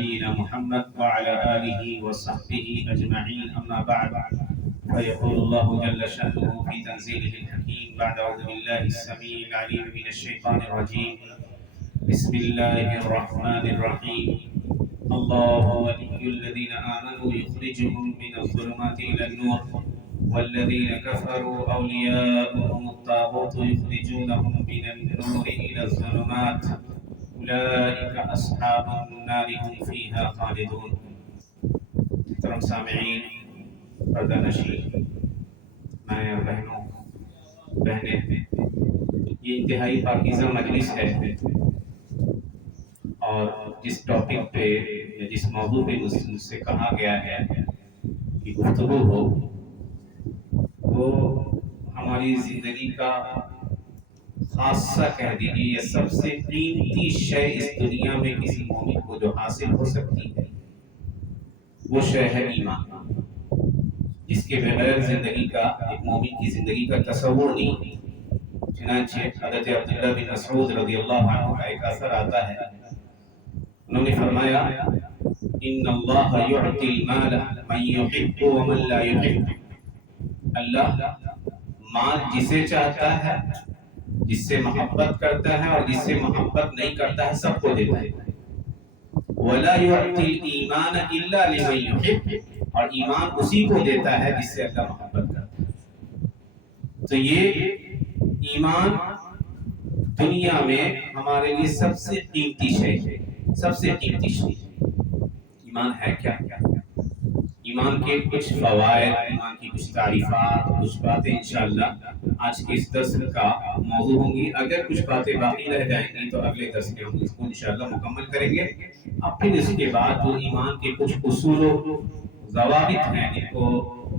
نبينا محمد وعلى آله وصحبه أجمعين، أما بعد، فيقول الله جل شأنه في تنزيله الحكيم بعد أعوذ بالله السميع العليم من الشيطان الرجيم. بسم الله الرحمن الرحيم. الله ولي الذين آمنوا يخرجهم من الظلمات إلى النور والذين كفروا أولياؤهم الطاغوت يخرجونهم من النور إلى الظلمات أولئك أصحاب النار هم فيها خالدون. محترم سامعین، پردہ نشین مائیں اور بہنیں، یہ انتہائی پاکیزہ مجلس ہے اور جس ٹاپک پہ یا جس موضوع پہ مجھ سے کہا گیا ہے کہ گفتگو ہو، وہ ہماری زندگی کا خاصہ کہہ دیجیے یا سب سے قیمتی شے اس دنیا میں کسی مومن کو جو حاصل ہو سکتی ہے، وہ شے ہے ایمان، جس کے بغیر زندگی کا، ایک مومن کی زندگی کا تصور نہیں۔ چنانچہ حضرت عبداللہ بن مسعود رضی اللہ عنہ کا ایک اثر آتا ہے، انہوں نے فرمایا ان اللہ یعطی المال من یحب ومن لا یحب، اللہ مال جسے چاہتا ہے، جس سے محبت کرتا ہے اور جس سے محبت نہیں کرتا ہے، سب کو دیتا ہے۔ ولا یعطی الایمان الا لمن یحب، اور ایمان اسی کو دیتا ہے جس سے اللہ محبت کرتا ہے۔ تو یہ ایمان دنیا میں ہمارے لیے سب سے قیمتی شے ہے، سب سے قیمتی شے۔ ایمان ہے کیا؟ ایمان کے کچھ فوائد، ایمان کی کچھ تعریفات، کچھ باتیں انشاءاللہ آج کے اس درس کا موضوع ہوں گی۔ اگر کچھ باتیں باقی رہ جائیں گی تو اگلے درس میں ہم اس کو انشاءاللہ مکمل کریں گے۔ اب پھر اس کے بعد جو ایمان کے کچھ اصول و ضوابط ہیں، جن کو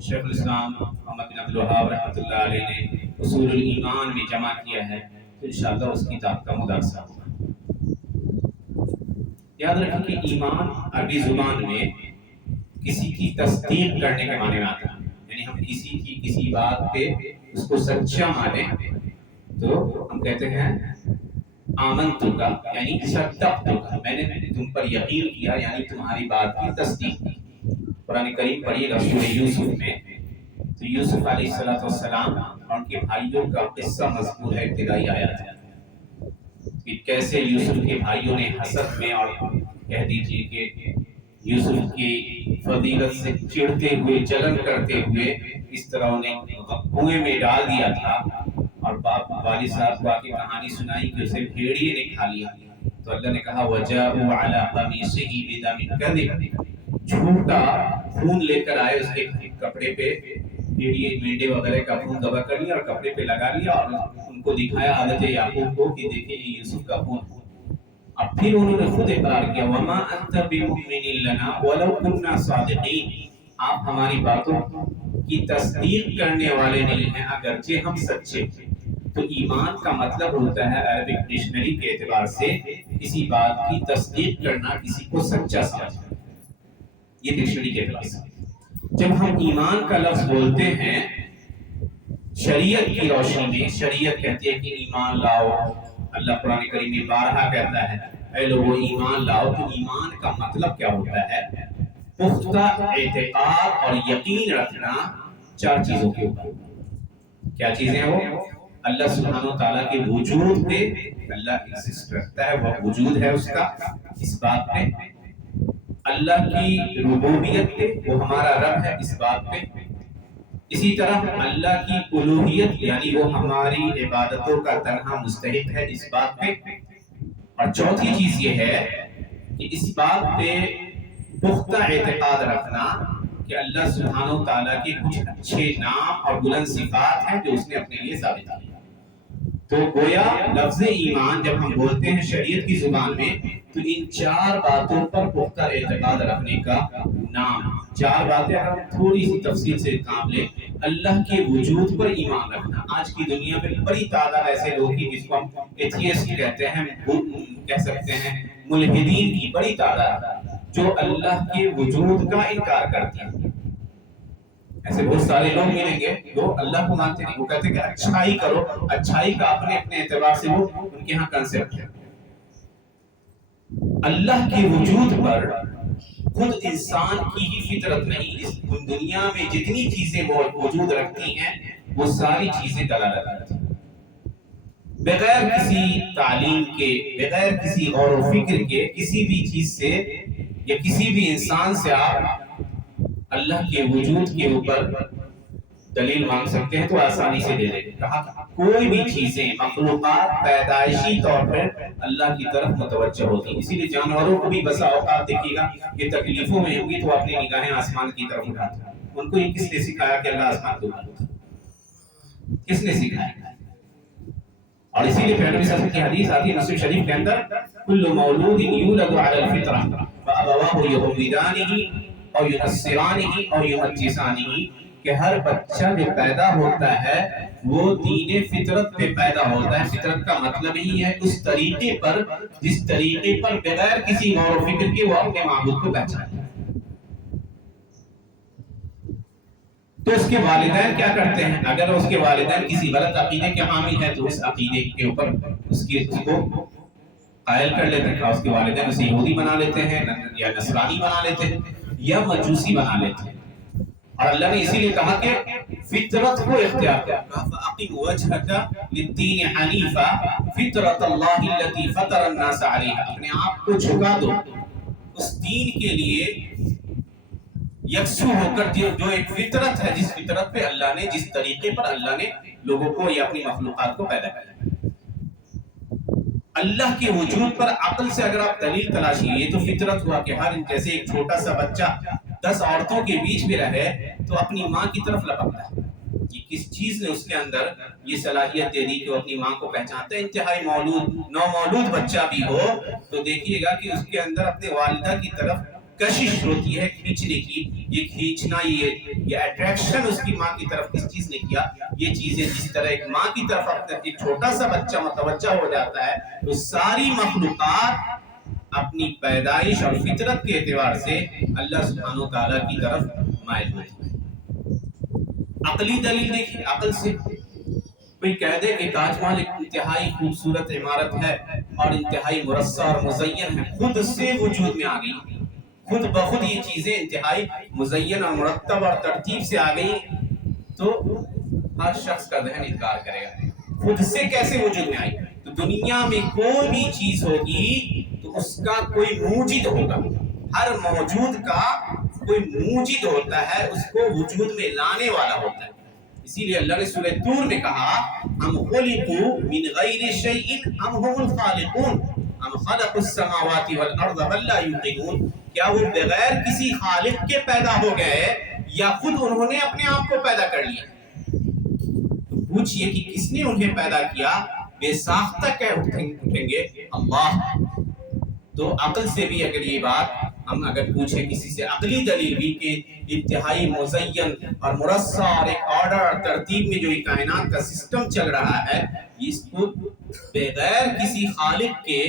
شیخ الاسلام محمد بن عبد الوہاب رحمۃ اللہ علیہ نے اصول الایمان میں جمع کیا ہے، تو انشاءاللہ اس کتاب کا مدارسہ ہوگا۔ یاد رکھیں کہ ایمان عربی زبان میں کسی کی تصدیق کرنے کے معنی میں آتا ہے، یعنی ہم کسی کی کسی بات پہ اس کو سچا مانیں تو ہم کہتے ہیں آمنت کا، یعنی صدقت کا، میں نے تم پر یقین کیا، یعنی تمہاری بات کی تصدیق کی۔ قرآن کریم پڑھیے گا سورہ یوسف میں، تو یوسف علیہ السلام اور ان کے بھائیوں کا قصہ مذکور ہے ابتدائی آیات میں، کہ کیسے یوسف کے بھائیوں نے حسد میں اور کہہ دیجئے کہ یوسف کی فضیلت سے چڑھتے ہوئے، جلن کرتے ہوئے اس طرح انہیں کنویں میں ڈال دیا تھا، اور باپ والد صاحب کو آ کے کہانی سنائی کہ اسے بھیڑیے نے کھا لیا۔ تو اللہ نے کہا وَجَاءُوا عَلَىٰ قَمِيصِهِ بِدَمٍ كَذِبٍ، جھوٹا خون لے کر آئے، اس کے کپڑے پہ بھیڑیے مینڈے وغیرہ کا خون دبا کر لیا اور کپڑے پہ لگا لیا، اور ان کو دکھایا حضرت یعقوب کو کہ دیکھیں یہ یوسف کا خون۔ اب پھر انہوں نے خود اقرار کیا وَمَا أَنْتَ بِمُؤْمِنٍ لَنَا وَلَوْ كُنَّا صَادِقِينَ، آپ ہماری باتوں کی تصدیق کرنے والے نہیں ہیں اگرچہ ہم سچے تھے۔ تو ایمان کا مطلب ہوتا ہے عربک ڈکشنری کے اعتبار سے کسی بات کی تصدیق کرنا، کسی کو سچا سمجھنا، یہ ڈکشنری کے اعتبار سے۔ جب ہم ایمان کا لفظ بولتے ہیں شریعت کی روشنی میں، شریعت کہتی ہے کہ ایمان لاؤ، اللہ قرآن کریم میں بارہا کہتا ہے اے لوگو ایمان لاؤ، تو ایمان کا مطلب کیا ہوتا ہے؟ پختہ اعتقاد اور یقین رکھنا چار چیزوں کے اوپر۔ کیا چیزیں وہ؟ اللہ سبحانہ و تعالیٰ کے وجود پہ، اللہ ایگزسٹ رکھتا ہے، وہ وجود ہے اس کا، اس بات پہ۔ اللہ کی ربوبیت پہ، وہ ہمارا رب ہے، اس بات پہ۔ اسی طرح اللہ کی الوہیت، یعنی وہ ہماری عبادتوں کا تنہا مستحق ہے، اس بات پہ۔ اور چوتھی چیز یہ ہے کہ اس بات پہ پختہ اعتقاد رکھنا کہ اللہ سبحانہ و تعالیٰ کے کچھ اچھے نام اور بلند صفات ہیں جو اس نے اپنے لیے ثابت کیا۔ تو گویا لفظ ایمان جب ہم بولتے ہیں شریعت کی زبان میں، تو ان چار باتوں پر پختہ اعتقاد رکھنے کا نام۔ چار باتیں اگر ہم تھوڑی سی تفصیل سے کام لیں، اللہ کے وجود پر ایمان رکھنا۔ آج کی دنیا میں بڑی تعداد ایسے لوگ ہیں جس کو ہم ایتھیسٹ کہتے ہیں، کہہ سکتے ہیں ملحدین کی بڑی تعداد جو اللہ کے وجود کا انکار کرتے ہیں۔ ایسے بہت سارے لوگ ملیں گے جو اللہ کو مانتے نہیں، وہ کہتے ہیں کہ اچھائی کرو، اچھائی کا اپنے اعتبار سے وہ ان کے ہاں کنسپٹ ہے۔ اللہ کے وجود پر خود انسان کی ہی فطرت نہیں، اس دنیا میں جتنی چیزیں وہ وجود رکھتی ہیں وہ ساری چیزیں دلالت کرتی ہیں۔ بغیر کسی تعلیم کے، بغیر کسی غور و فکر کے، کسی بھی چیز سے یا کسی بھی انسان سے آپ اللہ کے وجود کے اوپر دلیل مانگ سکتے ہیں تو آسانی سے دے دیں۔ کہا کوئی بھی چیزیں، مخلوقات پیدائشی طور پر اللہ کی طرف متوجہ ہوتی ہیں، اسی لیے جانوروں کو بھی بسا اوقات دیکھیے گا کہ تکلیفوں میں ہوں گی تو اپنی نگاہیں آسمان کی طرف اٹھاتے ہیں۔ ان کو یہ کس نے سکھایا کہ اللہ آسمان کو اٹھاتا ہے؟ کس نے سکھایا؟ اور اسی لیے پیغمبر صلی اللہ علیہ وسلم کی حدیث آتی ہے مسلم شریف کے اندر، کل مولود یولد علی الفطرہ فابواہ یہودانہ او ینصرانہ او یمجسانہ، کہ ہر بچہ جو پیدا ہوتا ہے وہ دین فطرت پہ پیدا ہوتا ہے۔ فطرت کا مطلب ہی ہے اس طریقے پر جس طریقے پر بغیر کسی غور و فکر کے وہ اپنے معبود کو پہچانے۔ تو اس کے والدین کیا کرتے ہیں؟ اگر اس کے والدین کسی غلط عقیدے کے حامل ہیں تو اس عقیدے کے اوپر اس کو قائل کر لیتے ہیں، اس کے والدین اسے یہودی بنا لیتے ہیں یا نصرانی بنا لیتے ہیں یا مجوسی بنا لیتے ہیں۔ اور اللہ نے اسی لیے کہا کہ فطرت کو اختیار کر، فَأَقِمْ وَجْهَكَ لِلدِّينِ حَنِيفًا فِطْرَةَ اللَّهِ الَّتِي فَطَرَ النَّاسَ عَلَيْهَا، اپنے آپ کو جھکا دو اس دین کے لیے یکسو ہو کر، جو ایک فطرت ہے، جس فطرت پہ اللہ نے، جس طریقے پر اللہ نے لوگوں کو یا اپنی مخلوقات کو پیدا کیا۔ اللہ کے وجود پر عقل سے اگر آپ دلیل تلاشیے، یہ تو فطرت ہوا کہ ہر جیسے ایک چھوٹا سا بچہ 10 عورتوں کے بیچ میں رہے تو اپنی ماں کی طرف لپکتا ہے۔ یہ کس چیز نے اس کے اندر یہ صلاحیت دے دی کہ وہ اپنی ماں کو پہچانتا ہے؟ انتہائی نومولود بچہ بھی ہو تو دیکھیے گا کہ اس کے اندر اپنے والدہ کی طرف کشش ہوتی ہے، کھینچنے کی۔ یہ کھینچنا، یہ اٹریکشن اس کی ماں کی طرف کس چیز نے کیا؟ یہ چیزیں جس طرح ایک ماں کی طرف اپنے ایک چھوٹا سا بچہ متوجہ ہو جاتا ہے تو ساری مخلوقات اپنی پیدائش اور فطرت کے اعتبار سے اللہ سبحانہ و تعالیٰ کی طرف مائل ہوتی ہے۔ عقلی دلیل دیکھیں، عقل سے کوئی کہہ دے کہ تاج محل ایک انتہائی خوبصورت عمارت ہے اور انتہائی مرصع اور مزین ہے، خود سے وجود میں آ گئی، خود بخود یہ چیزیں انتہائی مزین اور مرتب اور ترتیب سے آ گئی، تو ہر شخص کا ذہن انکار کرے گا خود سے کیسے وجود میں آئی۔ تو دنیا میں کوئی بھی چیز ہوگی تو اس کا کوئی موجد ہوگا، ہر موجود کا کوئی موجد ہوتا ہے، اس کو وجود میں لانے والا ہوتا ہے۔ اسی لیے اللہ نے سورہ طور میں کہا، ام خلقوا من غیر شیء ام هم الخالقون ام خلقوا السماوات والارض بل لا یوقنون، کیا وہ بغیر کسی خالق کے پیدا ہو گئے یا خود انہوں نے اپنے آپ کو پیدا کر لیا؟ تو پوچھئے کہ کس نے انہیں پیدا کیا؟ بے ساختہ کہہ اٹھیں گے اللہ۔ تو عقل سے بھی اگر یہ بات ہم اگر پوچھیں کسی سے، عقلی دلیل بھی کہ انتہائی مزین اور مرصع اور ایک آرڈر اور ترتیب میں جو یہ کائنات کا سسٹم چل رہا ہے، اس کو بغیر کسی خالق کے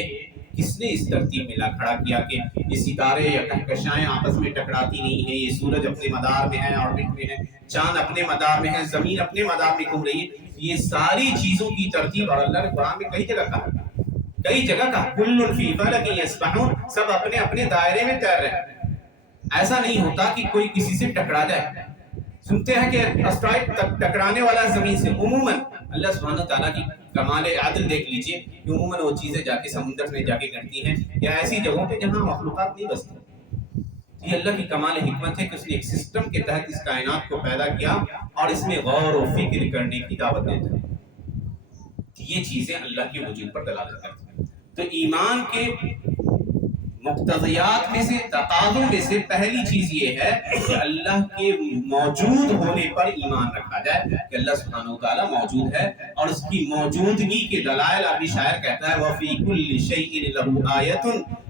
کس نے اس ترتیب میں لا کھڑا کیا کہ یہ ستارے یا کہکشائیں آپس میں ٹکراتی نہیں ہیں، یہ سورج اپنے مدار میں ہے، آربٹ میں ہے، چاند اپنے مدار میں ہے، زمین اپنے مدار میں گھوم رہی ہے۔ یہ ساری چیزوں کی ترتیب، اور اللہ نے قرآن میں کئی جگہ کہا کل فی فلک یسبحون، سب اپنے اپنے دائرے میں تیر رہے ہیں۔ ایسا نہیں ہوتا کہ کوئی کسی سے ٹکرا جائے۔ سنتے ہیں کہ اسٹرائڈ ٹکرانے والا زمین سے، عموماً اللہ سبحانہ تعالیٰ کی کمال عدل دیکھ لیجئے کہ عموماً وہ چیزیں جا کے سمندر میں جا کے کرتی ہیں یا ایسی جگہوں پہ جہاں مخلوقات نہیں بستی۔ یہ اللہ کی کمال حکمت ہے کہ اس نے ایک سسٹم کے تحت اس کائنات کو پیدا کیا اور اس میں غور و فکر کرنے کی دعوت دیتا ہے۔ یہ چیزیں اللہ کے وجود پر دلالت کرتی ہیں۔ تو ایمان کے مقتضیات میں سے، تقاضوں میں سے پہلی چیز یہ ہے کہ اللہ کے موجود ہونے پر ایمان رکھا جائے کہ اللہ سبحانہ وتعالی موجود ہے، اور اس کی موجودگی کے دلائل ابھی شاعر کہتا ہے وَفِي كُلِّ شَيْءٍ لَهُ آیَةٌ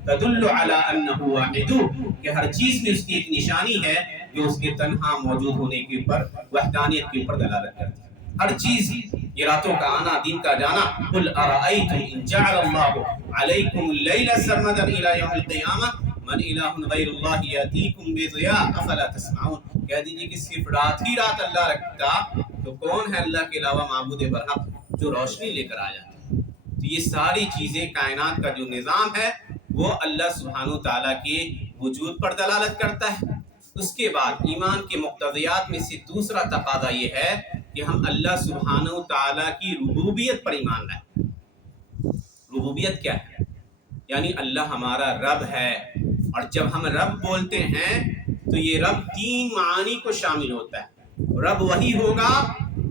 تَدُلُّ عَلَىٰ أَنَّهُ وَاحِدٌ، کہ ہر چیز میں اس کی ایک نشانی ہے جو اس کے تنہا موجود ہونے کے اوپر، وحدانیت کے اوپر دلالت کرتی ہے۔ ہر چیز، یہ راتوں کا آنا، دن کا جانا، قُلْ أَرَأَيْتُمْ إِنْ جَعَلَ اللَّهُ عَلَيْكُمُ اللَّيْلَ سَرْمَدًا إِلَىٰ يَوْمِ الْقِيَامَةِ مَنْ إِلَٰهٌ غَيْرُ اللَّهِ يَأْتِيكُمْ بِضِيَاءٍ أَفَلَا تَسْمَعُونَ، کہہ دیجئے کہ صرف رات ہی رات اللہ رکھتا تو کون ہے اللہ کے علاوہ معبود برحق جو روشنی لے کر آ جاتا۔ تو یہ ساری چیزیں، کائنات کا جو نظام ہے، وہ اللہ سبحانہ تعالیٰ کے وجود پر دلالت کرتا ہے۔ اس کے بعد ایمان کے مقتضیات میں سے دوسرا تقاضا یہ ہے کہ ہم اللہ سبحانہ تعالیٰ کی ربوبیت پر ایمان لائیں۔ ربوبیت کیا ہے؟ یعنی اللہ ہمارا رب ہے، اور جب ہم رب بولتے ہیں تو یہ رب 3 معانی کو شامل ہوتا ہے۔ رب وہی ہوگا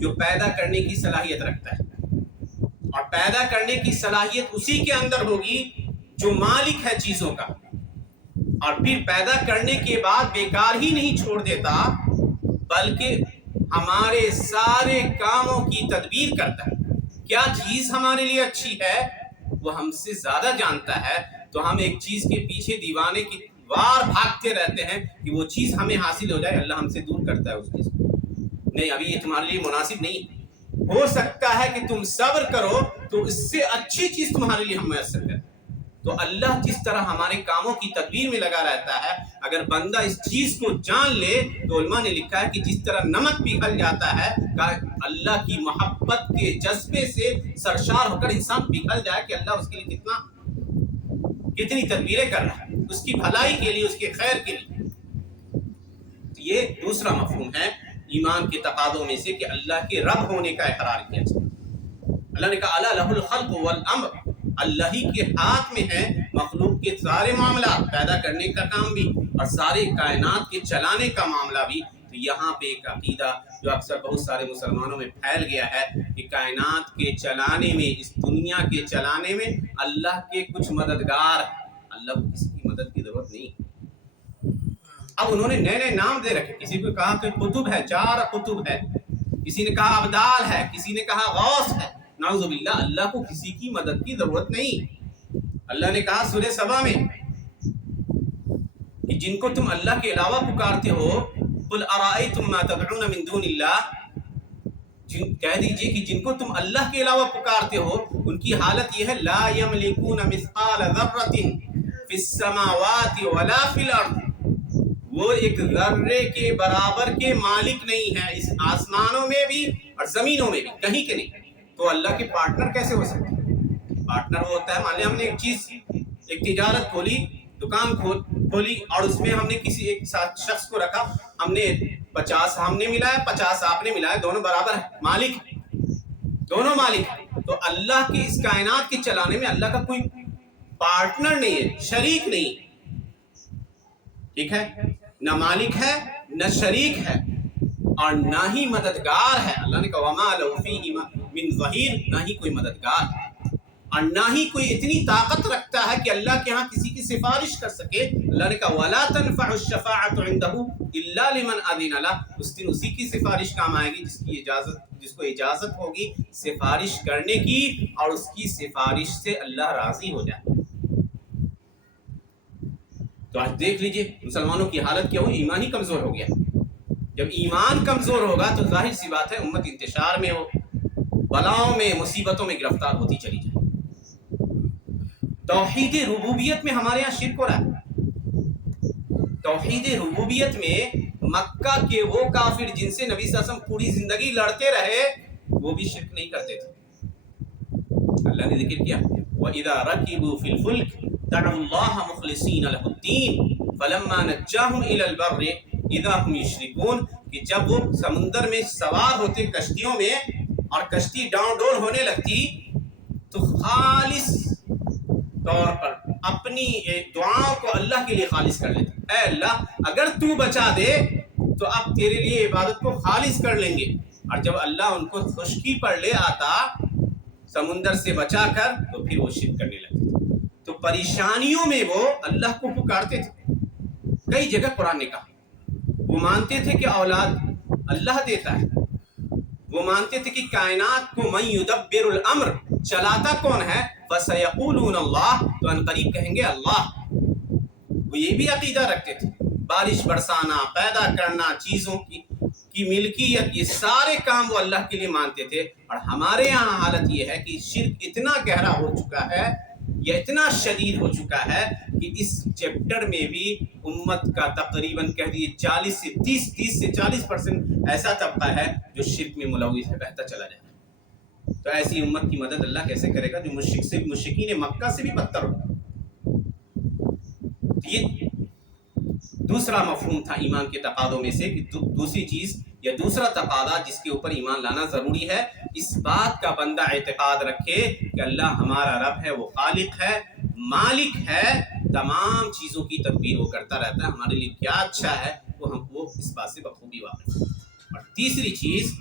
جو پیدا کرنے کی صلاحیت رکھتا ہے، اور پیدا کرنے کی صلاحیت اسی کے اندر ہوگی جو مالک ہے چیزوں کا، اور پھر پیدا کرنے کے بعد بیکار ہی نہیں چھوڑ دیتا بلکہ ہمارے سارے کاموں کی تدبیر کرتا ہے۔ کیا چیز ہمارے لیے اچھی ہے وہ ہم سے زیادہ جانتا ہے، تو ہم ایک چیز کے پیچھے دیوانے کی وار بھاگتے رہتے ہیں کہ وہ چیز ہمیں حاصل ہو جائے، اللہ ہم سے دور کرتا ہے اس چیز کو۔ نہیں، ابھی یہ تمہارے لیے مناسب نہیں، ہو سکتا ہے کہ تم صبر کرو تو اس سے اچھی چیز تمہارے لیے ہم میسر کریں۔ تو اللہ جس طرح ہمارے کاموں کی تدبیر میں لگا رہتا ہے، اگر بندہ اس چیز کو جان لے تو علماء نے لکھا ہے کہ جس طرح نمک پگھل جاتا ہے، کہ اللہ کی محبت کے جذبے سے سرشار ہو کر انسان پگھل جائے کہ اللہ اس کے لیے کتنی تدبیریں کر رہا ہے، اس کی بھلائی کے لیے، اس کے خیر کے لیے۔ یہ دوسرا مفہوم ہے ایمان کے تقاضوں میں سے کہ اللہ کے رب ہونے کا اقرار کیا جائے۔ اللہ نے کہا الا لہ الخلق والامر، اللہ ہی کے ہاتھ میں ہے مخلوق کے سارے معاملات، پیدا کرنے کا کام بھی اور سارے کائنات کے چلانے کا معاملہ بھی۔ تو یہاں پہ ایک عقیدہ جو اکثر بہت سارے مسلمانوں میں پھیل گیا ہے کہ کائنات کے چلانے میں، اس دنیا کے چلانے میں اللہ کے کچھ مددگار ہیں، اللہ کو کسی کی مدد کی ضرورت نہیں۔ اب انہوں نے نئے نئے نام دے رکھے، کسی کو کہا کہ قطب ہے، 4 قطب ہے، کسی نے کہا ابدال ہے، کسی نے کہا غوث ہے۔ نعوذ باللہ، اللہ کو کسی کی مدد کی ضرورت نہیں۔ اللہ نے کہا سورہ سبا میں کہ جن کو تم اللہ کے علاوہ پکارتے ہو، قل ارائیتم ما تدعون من دون اللہ، کہہ دیجئے کہ جن کو تم اللہ کے علاوہ پکارتے ہو ان کی حالت یہ ہے لا یملکون مثقال ذرۃ فی السماوات ولا فی الارض، وہ ایک ذرے کے برابر کے مالک نہیں ہیں، اس آسمانوں میں بھی اور زمینوں میں بھی، کہیں کے نہیں۔ تو اللہ کے پارٹنر کیسے ہو سکتے ہیں؟ پارٹنر وہ ہوتا ہے، مان لیں ہم نے ایک تجارت کھولی، دکان کھولی، اور اس میں ہم نے کسی ایک شخص کو رکھا، ہم نے 50 ہم نے ملایا، 50 آپ نے ملایا، دونوں برابر ہیں، مالک، دونوں مالک ہیں۔ تو اللہ کے اس کائنات کے چلانے میں اللہ کا کوئی پارٹنر نہیں ہے، شریک نہیں، ٹھیک ہے، نہ مالک ہے نہ شریک ہے اور نہ ہی مددگار ہے۔ اللہ نے کہا وما لہ فیہ من ظہیر، نہ ہی کوئی مددگار ہے اور نہ ہی کوئی اتنی طاقت رکھتا ہے کہ اللہ کے ہاں کسی کی سفارش کر سکے۔ اللہ نے کہا ولا تنفع الشفاعۃ عنده الا لمن اذن له، اس دن اسی کی سفارش کام آئے گی جس کو اجازت ہوگی سفارش کرنے کی اور اس کی سفارش سے اللہ راضی ہو جائے۔ تو آج دیکھ لیجئے مسلمانوں کی حالت کیا ہوئی، ایمان ہی کمزور ہو گیا۔ جب ایمان کمزور ہوگا تو ظاہر سی بات ہے امت انتشار میں ہو، بلاؤں میں، مصیبتوں میں گرفتار ہوتی چلی جائے۔ توحید ربوبیت میں ہمارے یہاں شرک ہو رہا ہے۔ توحید ربوبیت میں مکہ کے وہ کافر جن سے نبی صلی اللہ علیہ وسلم پوری زندگی لڑتے رہے وہ بھی شرک نہیں کرتے تھے۔ اللہ نے ذکر کیا وَإِذَا رَكِبُوا فِي الْفُلْكِ دعوا الله مخلصین لہ الدین فلما نجاهم الى البر اذا هم یشرکون، کہ جب وہ سمندر میں سوار ہوتے کشتیوں میں اور کشتی ڈاؤن ڈول ہونے لگتی تو خالص طور پر اپنی دعاؤں کو اللہ کے لیے خالص کر لیتے، اے اللہ اگر تو بچا دے تو اب تیرے لیے عبادت کو خالص کر لیں گے۔ اور جب اللہ ان کو خشکی پر لے آتا سمندر سے بچا کر تو پھر وہ شرک کرنے لگتے۔ تو پریشانیوں میں وہ اللہ کو پکارتے تھے۔ کئی جگہ قرآن نے کہا وہ مانتے تھے کہ اولاد اللہ دیتا ہے، وہ مانتے تھے کہ کائنات کو من یدبر الامر، چلاتا کون ہے، فسیقولون اللہ، تو ان قریب کہیں گے اللہ۔ وہ یہ بھی عقیدہ رکھتے تھے بارش برسانا، پیدا کرنا، چیزوں کی ملکیت، یہ سارے کام وہ اللہ کے لیے مانتے تھے۔ اور ہمارے یہاں حالت یہ ہے کہ شرک اتنا گہرا ہو چکا ہے یا اتنا شدید ہو چکا ہے کہ اس چیپٹر میں بھی امت کا تقریباً کہہ دیجیے 30 سے 40% ایسا طبقہ ہے جو شرک میں ملوث ہے، بہتا چلا جائے گا۔ تو ایسی امت کی مدد اللہ کیسے کرے گا جو مشرکین مکہ سے بھی بدتر ہو؟ یہ دوسرا مفہوم تھا ایمان کے تقاضوں میں سے کہ دوسری چیز یا دوسرا تقاضا جس کے اوپر ایمان لانا ضروری ہے، اس بات کا بندہ اعتقاد رکھے کہ اللہ ہمارا رب ہے، وہ خالق ہے، مالک ہے، تمام چیزوں کی تدبیر وہ کرتا رہتا ہے، ہمارے لیے کیا اچھا ہے وہ ہم کو اس بات سے بخوبی واقف ہے۔ اور تیسری چیز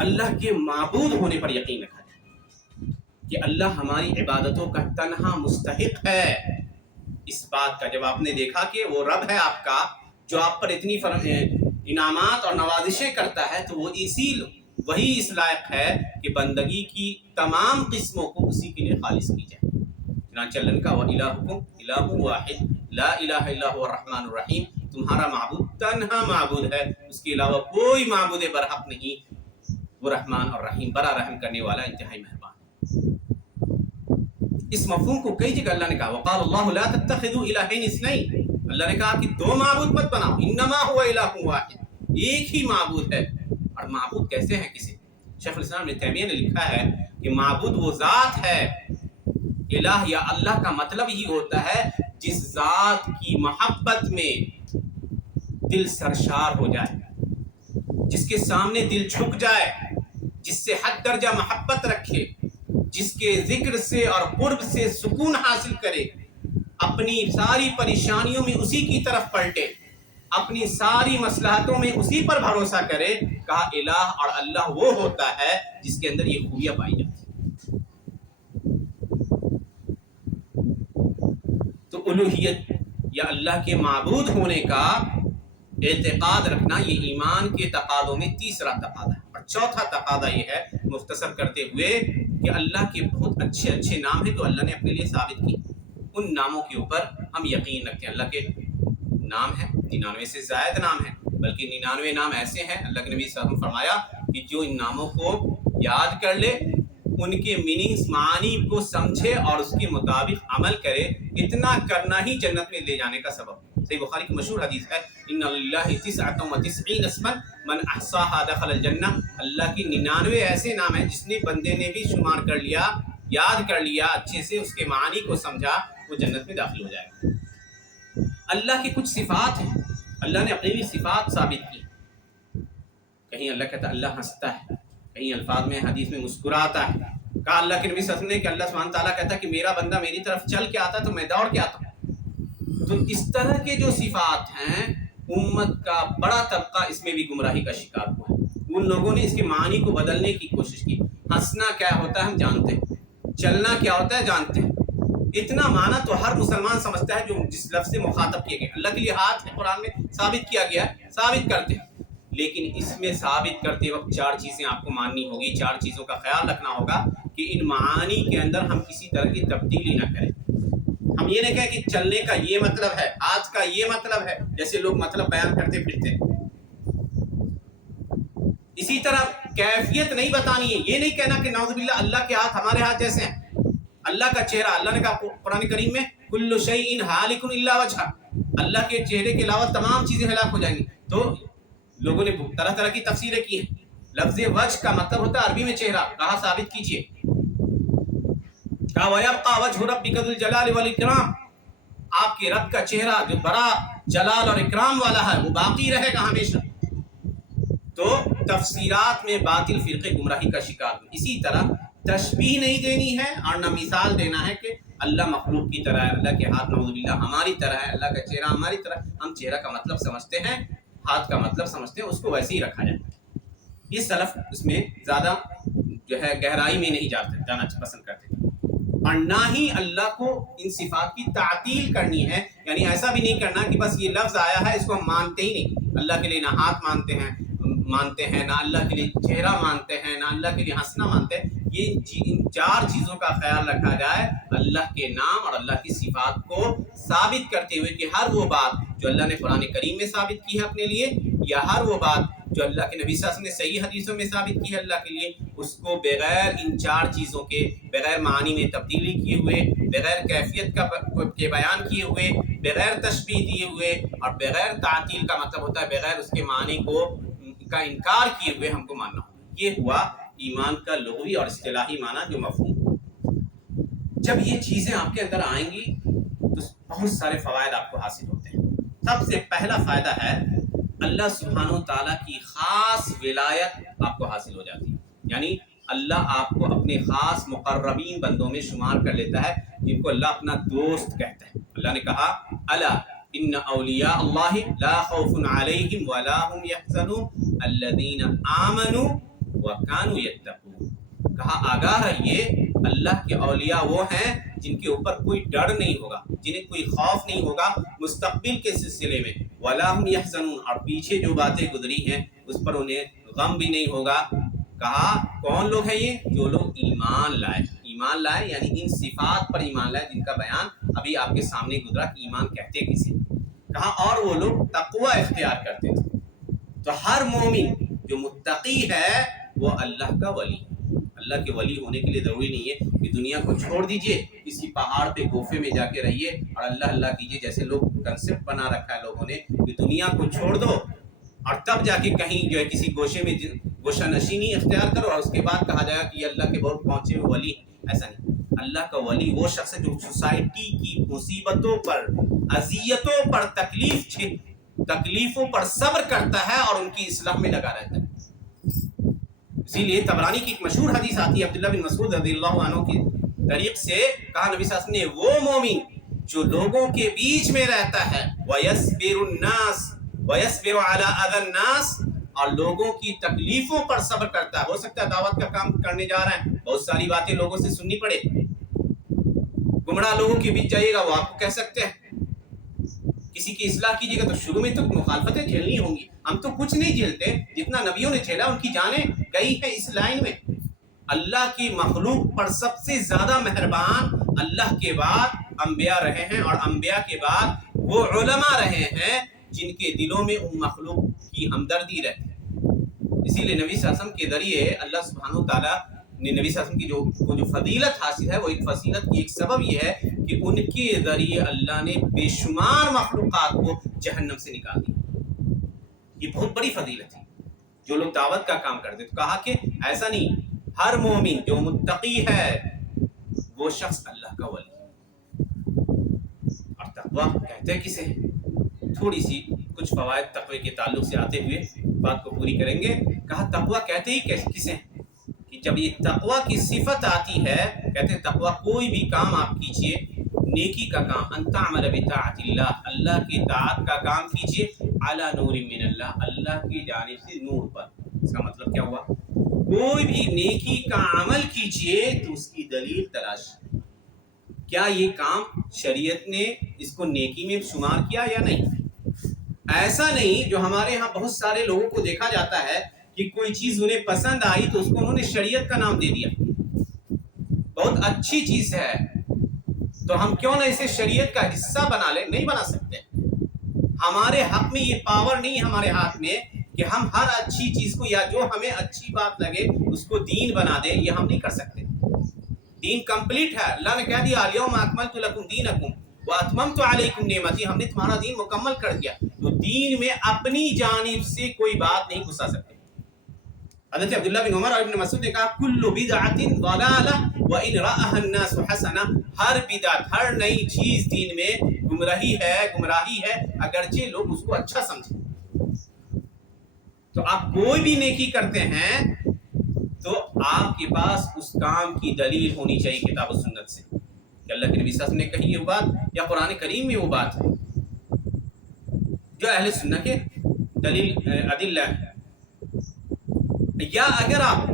اللہ کے معبود ہونے پر یقین رکھا جائے کہ اللہ ہماری عبادتوں کا تنہا مستحق ہے۔ اس بات کا جب آپ نے دیکھا کہ وہ رب ہے آپ کا جو آپ پر اتنی انعامات اور نوازشیں کرتا ہے، تو وہ وہی اس لائق ہے کہ بندگی کی تمام قسموں کو اسی کے لیے خالص کی جائے۔ چنانچہ اللہ کا وَإِلَٰهُكُمْ إِلَٰهٌ وَاحِدٌ لَا إِلَٰهَ إِلَّا هُوَ الرَّحْمَٰنُ الرَّحِيمُ، تمہارا معبود تنہا معبود ہے، اس کے علاوہ کوئی معبود برحق نہیں، وہ رحمان اور رحیم، بڑا رحم کرنے والا، انتہائی مہربان۔ اس مفہوم کو کئی جگہ اللہ نے کہا، وقال اللہ لا تتخذوا الہین اثنین، اللہ نے کہا کہ دو معبود مت بناؤ، انما هو الہ واحد، ایک ہی معبود ہے۔ اور معبود کیسے ہے کسی؟ شیخ الاسلام ابن تیمیہ نے لکھا ہے کہ معبود وہ ذات ہے، الہ یا اللہ کا مطلب ہی ہوتا ہے جس ذات کی محبت میں دل سرشار ہو جائے، جس کے سامنے دل جھک جائے، جس سے حد درجہ محبت رکھے، جس کے ذکر سے اور قرب سے سکون حاصل کرے، اپنی ساری پریشانیوں میں اسی کی طرف پلٹے، اپنی ساری مصلحتوں میں اسی پر بھروسہ کرے۔ کہا الہ اور اللہ وہ ہوتا ہے جس کے اندر یہ خوبیاں پائی جاتی ہیں۔ تو الوہیت یا اللہ کے معبود ہونے کا اعتقاد رکھنا یہ ایمان کے تقاضوں میں تیسرا تقاضا ہے۔ اور چوتھا تقاضا یہ ہے، مختصر کرتے ہوئے، کہ اللہ کے بہت اچھے اچھے نام ہیں جو اللہ نے اپنے لیے ثابت کی، ان ناموں کے اوپر ہم یقین رکھتے ہیں۔ اللہ کے نام ہیں 99 سے زائد نام ہیں، بلکہ 99 نام ایسے ہیں، اللہ کے نبی صلی اللہ علیہ وسلم فرمایا کہ جو ان ناموں کو یاد کر لے، ان کے میننگز معانی کو سمجھے اور اس کے مطابق عمل کرے، اتنا کرنا ہی جنت میں لے جانے کا سبب۔ صحیح بخاری کی مشہور حدیث ہے، ان للہ 99 اسما من احصاها دخل الجنہ، اللہ کی 99 ایسے نام ہیں جس نے بندے نے بھی شمار کر لیا، یاد کر لیا، اچھے سے اس کے معانی کو سمجھا، وہ جنت میں داخل ہو جائے گا۔ اللہ کی کچھ صفات ہیں، اللہ نے اپنی بھی صفات ثابت کی۔ کہیں اللہ کہتا ہے اللہ ہنستا ہے، کہیں الفاظ میں حدیث میں مسکراتا ہے۔ کہا اللہ کے نبی صلی اللہ علیہ وسلم نے کہ اللہ سبحانہ تعالیٰ کہتا ہے کہ میرا بندہ میری طرف چل کے آتا تو میں دوڑ کے آتا ہوں۔ تو اس طرح کے جو صفات ہیں، امت کا بڑا طبقہ اس میں بھی گمراہی کا شکار ہوا ہے۔ ان لوگوں نے اس کے معنی کو بدلنے کی کوشش کی۔ ہنسنا کیا ہوتا ہے ہم جانتے ہیں، چلنا کیا ہوتا ہے جانتے ہیں، اتنا معنی تو ہر مسلمان سمجھتا ہے جو جس لفظ سے مخاطب کیا گیا۔ اللہ کے لیے ہاتھ ہے، قرآن میں ثابت کیا گیا ہے، ثابت کرتے ہیں، لیکن اس میں ثابت کرتے وقت چار چیزیں آپ کو ماننی ہوگی، چار چیزوں کا خیال رکھنا ہوگا کہ ان معانی کے اندر ہم کسی طرح کی تبدیلی نہ کریں۔ ہم یہ نہیں کہیں کہ چلنے کا یہ مطلب ہے، ہاتھ کا یہ مطلب ہے، جیسے لوگ مطلب بیان کرتے پھرتے ہیں۔ اسی طرح کیفیت نہیں بتانی ہے، یہ نہیں کہنا کہ نعوذ باللہ اللہ کے ہاتھ ہمارے ہاتھ جیسے ہیں، اللہ کا چہرہ، اللہ نے کہا قرآن کریم میں کل شیء ہالک الا وجہہ، اللہ کے چہرے کے علاوہ تمام چیزیں ہلاک ہو جائیں گی۔ تو لوگوں نے طرح طرح کی تفسیریں کی ہیں۔ لفظ وجہ کا مطلب ہوتا ہے عربی میں چہرہ، کہا ثابت کیجئے، کہا وَيَبْقَى وَجْهُ رَبِّكَ ذُو الْجَلَالِ وَالْإِكْرَامِ، آپ کے رب کا چہرہ جو بڑا جلال اور اکرام والا ہے وہ باقی رہے گا ہمیشہ۔ تو تفسیرات میں باطل فرقے گمراہی کا شکار ہوئے۔ اسی طرح تشبیہ نہیں دینی ہے اور نہ مثال دینا ہے کہ اللہ مخلوق کی طرح ہے، اللہ کے ہاتھ نعوذ باللہ ہماری طرح ہے، اللہ کا چہرہ ہماری طرح، ہم چہرہ کا مطلب سمجھتے ہیں، ہاتھ کا مطلب سمجھتے ہیں، اس کو ویسے ہی رکھا جائے۔ یہ سلف اس میں زیادہ جو ہے گہرائی میں نہیں جانا پسند کرتے، اور نہ ہی اللہ کو ان صفات کی تعطیل کرنی ہے، یعنی ایسا بھی نہیں کرنا کہ بس یہ لفظ آیا ہے اس کو ہم مانتے ہی نہیں، اللہ کے لیے نہ ہاتھ مانتے ہیں، نہ اللہ کے لیے چہرہ مانتے ہیں، نہ اللہ کے لیے ہنسنا مانتے ہیں۔ یہ ان چار چیزوں کا خیال رکھا جائے، اللہ کے نام اور اللہ کی صفات کو ثابت کرتے ہوئے کہ ہر وہ بات جو اللہ نے قرآن کریم میں ثابت کی ہے اپنے لیے، یا ہر وہ بات جو اللہ کے نبی صلی اللہ علیہ وسلم نے صحیح حدیثوں میں ثابت کی ہے اللہ کے لیے، اس کو بغیر ان چار چیزوں کے، بغیر معنی میں تبدیلی کیے ہوئے، بغیر کیفیت کے بیان کیے ہوئے، بغیر تشبیہ دیے ہوئے، اور بغیر تعطیل کا مطلب ہوتا ہے بغیر اس کے معنی کا انکار کیے ہوئے ہم کو ماننا ہوگا۔ یہ ہوا ایمان کا لغوی اور اصطلاحی معنی جو مفہوم۔ جب یہ چیزیں آپ کے اندر آئیں گی تو بہت سارے فوائد آپ کو حاصل ہوتے ہیں۔ سب سے پہلا فائدہ ہے اللہ سبحانہ و تعالیٰ کی خاص ولایت آپ کو حاصل ہو جاتی ہے، یعنی اللہ آپ کو اپنے خاص مقربین بندوں میں شمار کر لیتا ہے جن کو اللہ اپنا دوست کہتا ہے۔ اللہ نے کہا الا ان اولیاء اللہ لا خوف علیہم ولا هم يحزنون الذین آمنوا وکانوا یتقون، کہا آگاہ رہیے اللہ کے اولیاء وہ ہیں جن کے اوپر کوئی ڈر نہیں ہوگا، جنہیں کوئی خوف نہیں ہوگا مستقبل کے سلسلے میں، ولا هم يحزنون، اور پیچھے جو باتیں گزری ہیں اس پر انہیں غم بھی نہیں ہوگا۔ کہا کون لوگ ہیں یہ؟ جو لوگ ایمان لائے، ایمان لائے یعنی ان صفات پر ایمان لائے جن کا بیان ابھی آپ کے سامنے گزرا کہ ایمان کہتے کسے۔ کہا اور وہ لوگ تقوی اختیار کرتے تھے۔ تو ہر مومن جو متقی ہے وہ اللہ کا ولی، اللہ کے ولی ہونے کے لیے ضروری نہیں ہے کہ دنیا کو چھوڑ دیجئے، کسی پہاڑ پہ گوفے میں جا کے رہیے اور اللہ اللہ کیجئے، جیسے لوگ کنسپٹ بنا رکھا ہے لوگوں نے کہ دنیا کو چھوڑ دو اور تب جا کے کہیں جو ہے کسی گوشے میں گوشہ نشینی اختیار کرو اور اس کے بعد کہا جائے گا کہ یہ اللہ کے بہت پہنچے ہوئے ولی۔ ایسا نہیں، اللہ کا ولی وہ شخص ہے جو سوسائٹی کی مصیبتوں پر، اذیتوں پر، تکلیفوں پر صبر کرتا ہے اور ان کی اصلاح میں لگا رہتا ہے۔ اسی لیے طبرانی کی ایک مشہور حدیث آتی ہے عبداللہ بن مسعود رضی اللہ عنہ کی طریق سے، کہا نبی صلی اللہ علیہ وسلم نے وہ مومن جو لوگوں کے بیچ میں رہتا ہے وَيَصْبِرُ النَّاسِ وَيَصْبِرُ عَلَىٰ أَذَى النَّاسِ، اور لوگوں کی تکلیفوں پر صبر کرتا ہے۔ ہو سکتا ہے دعوت کا کام کرنے جا رہا ہے، بہت ساری باتیں لوگوں سے سننی پڑے، گمراہ لوگوں کے بیچ جائیے گا، وہ آپ کو کہہ سکتے ہیں کسی کی اصلاح کیجیے گا تو شروع میں تو مخالفتیں جھیلنی ہوں گی۔ ہم تو کچھ نہیں جھیلتے جتنا نبیوں نے جھیلا، ان کی جانیں گئی ہیں اس لائن میں۔ اللہ کی مخلوق پر سب سے زیادہ مہربان اللہ کے بعد انبیاء رہے ہیں، اور انبیاء کے بعد وہ علماء رہے ہیں جن کے دلوں میں ان مخلوق کی ہمدردی رہتی ہے۔ اسی لیے نبی صلی اللہ علیہ وسلم کے ذریعے اللہ سبحانہ تعالیٰ نے نبی صلی اللہ علیہ وسلم کی جو فضیلت حاصل ہے، وہ ایک فضیلت کی ایک سبب یہ ہے کہ ان کے ذریعے اللہ نے بے شمار مخلوقات کو جہنم سے نکال دیا۔ یہ بہت بڑی فضیلت ہے جو لوگ دعوت کا کام کرتے۔ تو کہا کہ ایسا نہیں، ہر مومن جو متقی ہے وہ شخص اللہ کا ولی ہے۔ اور تقویٰ کہتے کسے؟ تھوڑی سی کچھ فوائد تقوی کے تعلق سے آتے ہوئے بات کو پوری کریں گے۔ کہا تقویٰ کہتے ہی کسے کہ جب یہ تقویٰ کی صفت آتی ہے، کہتے ہیں تقویٰ کوئی بھی کام آپ کیجئے، نیکی کا کام، ان تعمل بطاعت اللہ، اللہ کی اطاعت کا کام کیجئے، علی نور من اللہ، اللہ کی جانب سے نور پر۔ اس کا مطلب کیا ہوا؟ کوئی بھی نیکی کا عمل کیجئے تو اس کی دلیل تلاش۔ کیا یہ کام شریعت نے اس کو نیکی میں شمار کیا یا نہیں؟ ایسا نہیں جو ہمارے ہاں بہت سارے لوگوں کو دیکھا جاتا ہے کہ کوئی چیز انہیں پسند آئی تو اس کو انہوں نے شریعت کا نام دے دیا، بہت اچھی چیز ہے تو ہم کیوں نہ اسے شریعت کا حصہ بنا لیں؟ نہیں بنا سکتے۔ ہمارے حق میں یہ پاور نہیں، ہمارے ہاتھ میں کہ ہم ہر اچھی چیز کو یا جو ہمیں اچھی بات لگے اس کو دین بنا دیں، یہ ہم نہیں کر سکتے۔ دین کمپلیٹ ہے، اللہ نے کہہ دیا الیوم اکملت لکم دینکم واتممت علیکم نعمتی، ہم نے تمہارا دین مکمل کر دیا۔ تو دین میں اپنی جانب سے کوئی بات نہیں گھسا سکتے۔ حضرت عبداللہ بن عمر اور ابن مسعود نے کہا کل بدعت ضلالہ وان رآها الناس حسنہ، ہر بدعت، ہر نئی چیز دین میں گمراہی ہے اگرچہ لوگ اس کو اچھا سمجھیں۔ تو آپ کوئی بھی نیکی کرتے ہیں تو آپ کے پاس اس کام کی دلیل ہونی چاہیے کتاب و سنت سے، کہ اللہ کے نبی صلی اللہ علیہ وسلم نے کہی یہ بات یا قرآن کریم میں وہ بات ہے جو اہل سنت کے دلیل ادلہ ہے۔ یا اگر آپ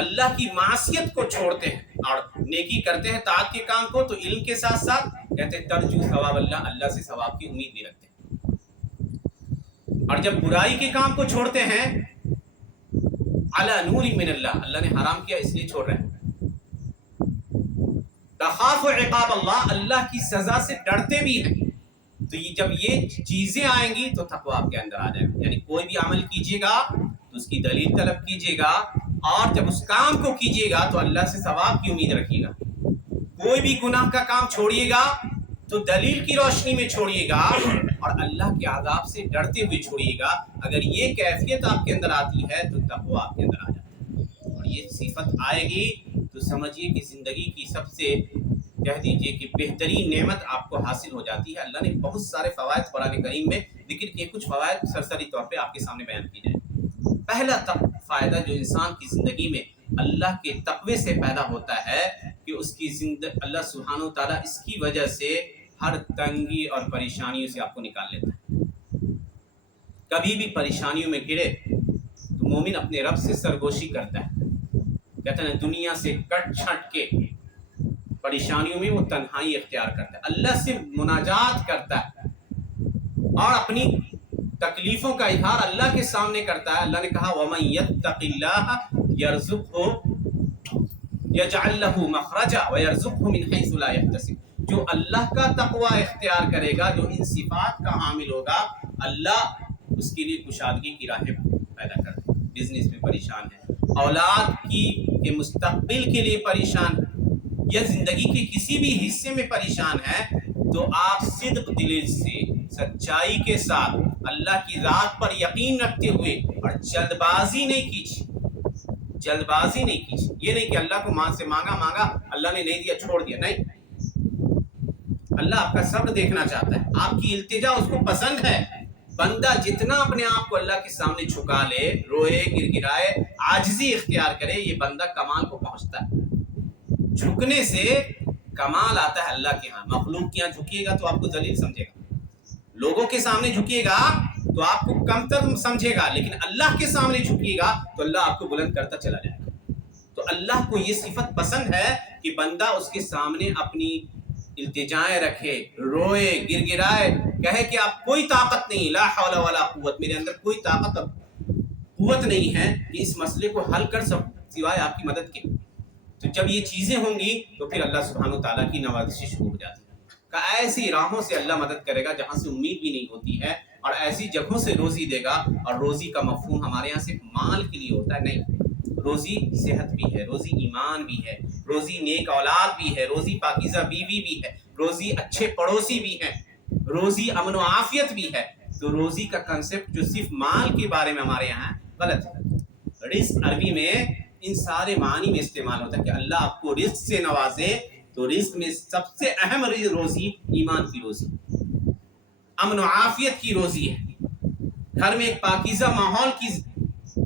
اللہ کی معصیت کو چھوڑتے ہیں اور نیکی کرتے ہیں طاعت کے کام کو، تو علم کے ساتھ ساتھ کہتے ہیں ترجو ثواب اللہ، اللہ سے ثواب کی امید بھی رکھتے ہیں۔ اور جب برائی کے کام کو چھوڑتے ہیں علی نور من اللہ، اللہ نے حرام کیا اس لیے چھوڑ رہے ہیں۔ تخاف عقاب اللہ، اللہ کی سزا سے ڈرتے بھی ہیں۔ تو یہ جب یہ چیزیں آئیں گی تو تقویٰ آپ کے اندر آ جائے گا، یعنی کوئی بھی عمل کیجیے گا تو اس کی دلیل طلب کیجیے گا، اور جب اس کام کو کیجیے گا تو اللہ سے ثواب کی امید رکھیے گا۔ کوئی بھی گناہ کا کام چھوڑیے گا تو دلیل کی روشنی میں چھوڑیے گا اور اللہ کے عذاب سے ڈرتے ہوئے چھوڑیے گا۔ اگر یہ کیفیت آپ کے اندر آتی ہے تو تقویٰ آپ کے اندر آ جاتا ہے، اور یہ صفت آئے گی تو سمجھیے کہ زندگی کی سب سے کہہ دیجئے کہ بہترین نعمت آپ کو حاصل ہو جاتی ہے۔ اللہ نے بہت سارے فوائد قرآن کریم میں ذکر کیے، کچھ فوائد سرسری طور پہ آپ کے سامنے بیان کی جائیں۔ پہلا فائدہ جو انسان کی زندگی میں اللہ کے تقوی سے پیدا ہوتا ہے کہ اس کی اللہ سبحانہ و تعالیٰ اس کی وجہ سے ہر تنگی اور پریشانیوں سے آپ کو نکال لیتا ہے۔ کبھی بھی پریشانیوں میں گرے تو مومن اپنے رب سے سرگوشی کرتا ہے، کہتے ہیں دنیا سے کٹ چھٹ کے پریشانیوں میں وہ تنہائی اختیار کرتا ہے، اللہ سے مناجات کرتا ہے اور اپنی تکلیفوں کا اظہار اللہ کے سامنے کرتا ہے۔ اللہ نے کہا وَمَن يَتَّقِ اللَّهَ يَرْزُقْهُ يَجْعَلْ لَهُ مَخْرَجًا وَيَرْزُقْهُ مِنْ حَيْثُ لَا يَحْتَسِبُ۔ جو اللہ کا تقوی اختیار کرے گا، جو ان صفات کا حامل ہوگا، اللہ اس کے لیے کشادگی کی راہیں پیدا کر دے۔ بزنس میں پریشان ہے، اولاد کے مستقبل کے لیے پریشان ہے، یا زندگی کے کسی بھی حصے میں پریشان ہے، تو آپ صدق دل سے سچائی کے ساتھ اللہ کی ذات پر یقین رکھتے ہوئے اور جلد بازی نہیں کیجیے، جلد بازی نہیں کیجیے۔ یہ نہیں کہ اللہ کو سے مانگا اللہ نے نہیں دیا چھوڑ دیا، نہیں، اللہ آپ کا صبر دیکھنا چاہتا ہے، آپ کی التجا اس کو پسند ہے۔ بندہ جتنا اپنے آپ کو اللہ کے سامنے جھکا لے، روئے گر گرائے، عاجزی اختیار کرے، یہ بندہ کمال کو پہنچتا ہے۔ جھکنے سے کمال آتا ہے اللہ کے ہاں۔ مخلوق کے ہاں جھکیے گا تو آپ کو ذلیل سمجھے گا، لوگوں کے سامنے جھکیے گا تو آپ کو کمتر سمجھے گا، لیکن اللہ کے سامنے جھکیے گا تو اللہ آپ کو بلند کرتا چلا جائے گا۔ تو اللہ کو یہ صفت پسند ہے کہ بندہ اس کے سامنے اپنی التجائیں رکھے، روئے گر گرائے، کہے کہ آپ کوئی طاقت نہیں، لا حول ولا قوت، میرے اندر کوئی طاقت اور قوت نہیں ہے کہ اس مسئلے کو حل کر سکوں سوائے آپ کی مدد کے۔ تو جب یہ چیزیں ہوں گی تو پھر اللہ سبحانہ و تعالیٰ کی نوازشیں شروع ہو جاتی ہے، کہ ایسی راہوں سے اللہ مدد کرے گا جہاں سے امید بھی نہیں ہوتی ہے، اور ایسی جگہوں سے روزی دے گا۔ اور روزی کا مفہوم ہمارے یہاں صرف مال کے لیے ہوتا ہے، نہیں، روزی صحت بھی ہے، روزی ایمان بھی ہے، روزی نیک اولاد بھی ہے، روزی پاکیزہ بیوی بھی ہے، روزی اچھے پڑوسی بھی ہیں، روزی امن و عافیت بھی ہے۔ تو روزی کا کنسپٹ جو صرف مال کے بارے میں ہمارے یہاں غلط ہے۔ رزق عربی میں ان سارے معنی میں استعمال ہوتا ہے کہ اللہ آپ کو رزق سے نوازے، تو رزق میں سب سے اہم روزی ایمان کی روزی، امن و عافیت کی روزی ہے۔ گھر میں ایک پاکیزہ ماحول کی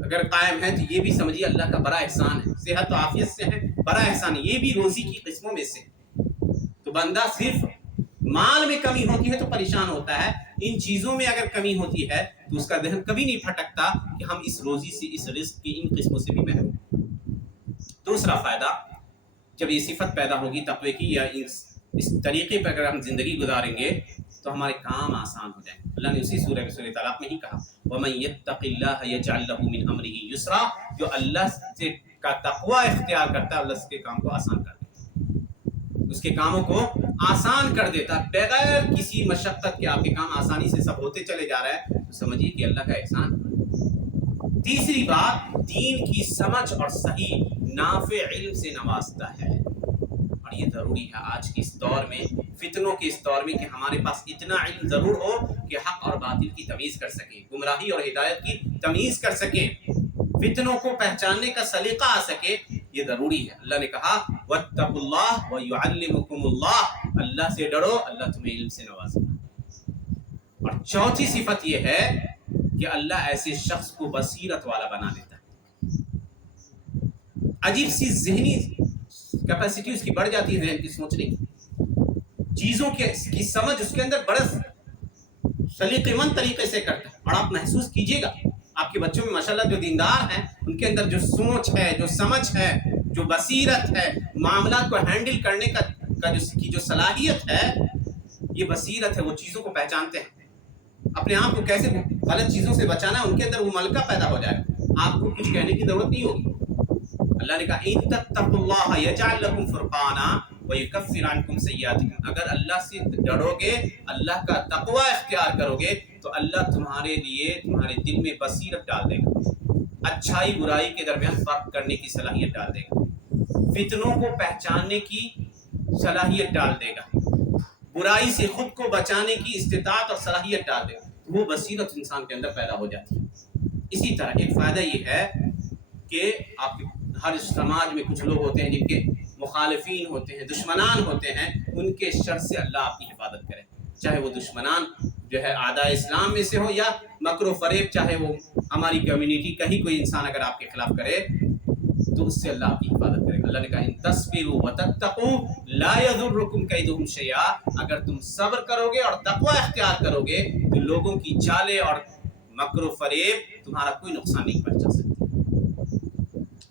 اگر قائم ہے تو یہ بھی سمجھیے اللہ کا بڑا احسان ہے، صحت و عافیت سے ہے بڑا احسان ہے، یہ بھی روزی کی قسموں میں سے۔ تو بندہ صرف مال میں کمی ہوتی ہے تو پریشان ہوتا ہے، ان چیزوں میں اگر کمی ہوتی ہے تو اس کا ذہن کبھی نہیں پھٹکتا کہ ہم اس روزی سے، اس رزق کی ان قسموں سے بھی محروم۔ دوسرا فائدہ، جب یہ صفت پیدا ہوگی تقوی کی، یا اس طریقے پر اگر ہم زندگی گزاریں گے تو ہمارے کام آسان ہو جائیں گے۔ اللہ نے اسی سورہ طلاق میں ہی کہا وَمَن يَتَّقِ اللَّهَ يَجْعَلْ لَهُ مِنْ أَمْرِهِ يُسْرًا، جو اللہ سے کا تقوی اختیار کرتا ہے اللہ اس کے کام کو آسان کر دیتا، اس کے کاموں کو آسان کر دیتا، بغیر کسی مشقت کے آپ کے کام آسانی سے سب ہوتے چلے جا رہا ہے، تو سمجھیے کہ اللہ کا احسان۔ تیسری بات، دین کی سمجھ اور صحیح نافع علم سے نوازتا ہے، اور یہ ضروری ہے آج کے اس دور میں، فتنوں کے اس دور میں، کہ ہمارے پاس اتنا علم ضرور ہو کہ حق اور باطل کی تمیز کر سکیں، گمراہی اور ہدایت کی تمیز کر سکیں، فتنوں کو پہچاننے کا سلیقہ آ سکے، یہ ضروری ہے۔ اللہ نے کہا وَاتَّقُوا اللَّهَ وَيُعَلِّمُكُمُ اللَّهُ، اللہ سے ڈرو، اللہ تمہیں علم سے نوازے گا۔ اور چوتھی صفت یہ ہے کہ اللہ ایسے شخص کو بصیرت والا بنا دیتا ہے، عجیب سی ذہنی کیپیسٹی اس کی بڑھ جاتی ہے، ذہن کی سوچنے کی، چیزوں کی سمجھ اس کے اندر بڑا سلیقہ مند طریقے سے کرتا ہے۔ اور آپ محسوس کیجئے گا آپ کے بچوں میں ماشاءاللہ جو دیندار ہیں، ان کے اندر جو سوچ ہے، جو سمجھ ہے، جو بصیرت ہے، معاملات کو ہینڈل کرنے کی جو صلاحیت ہے، یہ بصیرت ہے، وہ چیزوں کو پہچانتے ہیں، اپنے آپ کو کیسے غلط چیزوں سے بچانا ہے، ان کے اندر وہ ملکہ پیدا ہو جائے گا، آپ کو کچھ کہنے کی ضرورت نہیں ہوگی۔ اللہ نے کہا ان تتقوا اللہ یجعل لکم فرقانا ویکفر عنکم سیئاتکم، اگر اللہ سے ڈرو گے، اللہ کا تقوی اختیار کرو گے، تو اللہ تمہارے لیے تمہارے دل میں بصیرت ڈال دے گا، اچھائی برائی کے درمیان فرق کرنے کی صلاحیت ڈال دے گا، فتنوں کو پہچاننے کی صلاحیت ڈال دے گا، برائی سے خود کو بچانے کی استطاعت اور صلاحیت ڈال دے گا، وہ بصیرت انسان کے اندر پیدا ہو جاتی ہے۔ اسی طرح ایک فائدہ یہ ہے کہ آپ کے ہر سماج میں کچھ لوگ ہوتے ہیں جن کے مخالفین ہوتے ہیں، دشمنان ہوتے ہیں، ان کے شر سے اللہ آپ کی حفاظت کرے، چاہے وہ دشمنان جو ہے اعداء اسلام میں سے ہو یا مکر و فریب، چاہے وہ ہماری کمیونٹی کا ہی کوئی انسان اگر آپ کے خلاف کرے تو اس سے اللہ آپ کی حفاظت کرے گا۔ اللہ نے کہا ان تصبروا وتتقوا لا یضرکم کیدہم شیئا، اگر تم صبر کرو گے اور تقوی اختیار کرو گے تو لوگوں کی چالیں اور مکر و فریب تمہارا کوئی نقصان نہیں پہنچا سکتے۔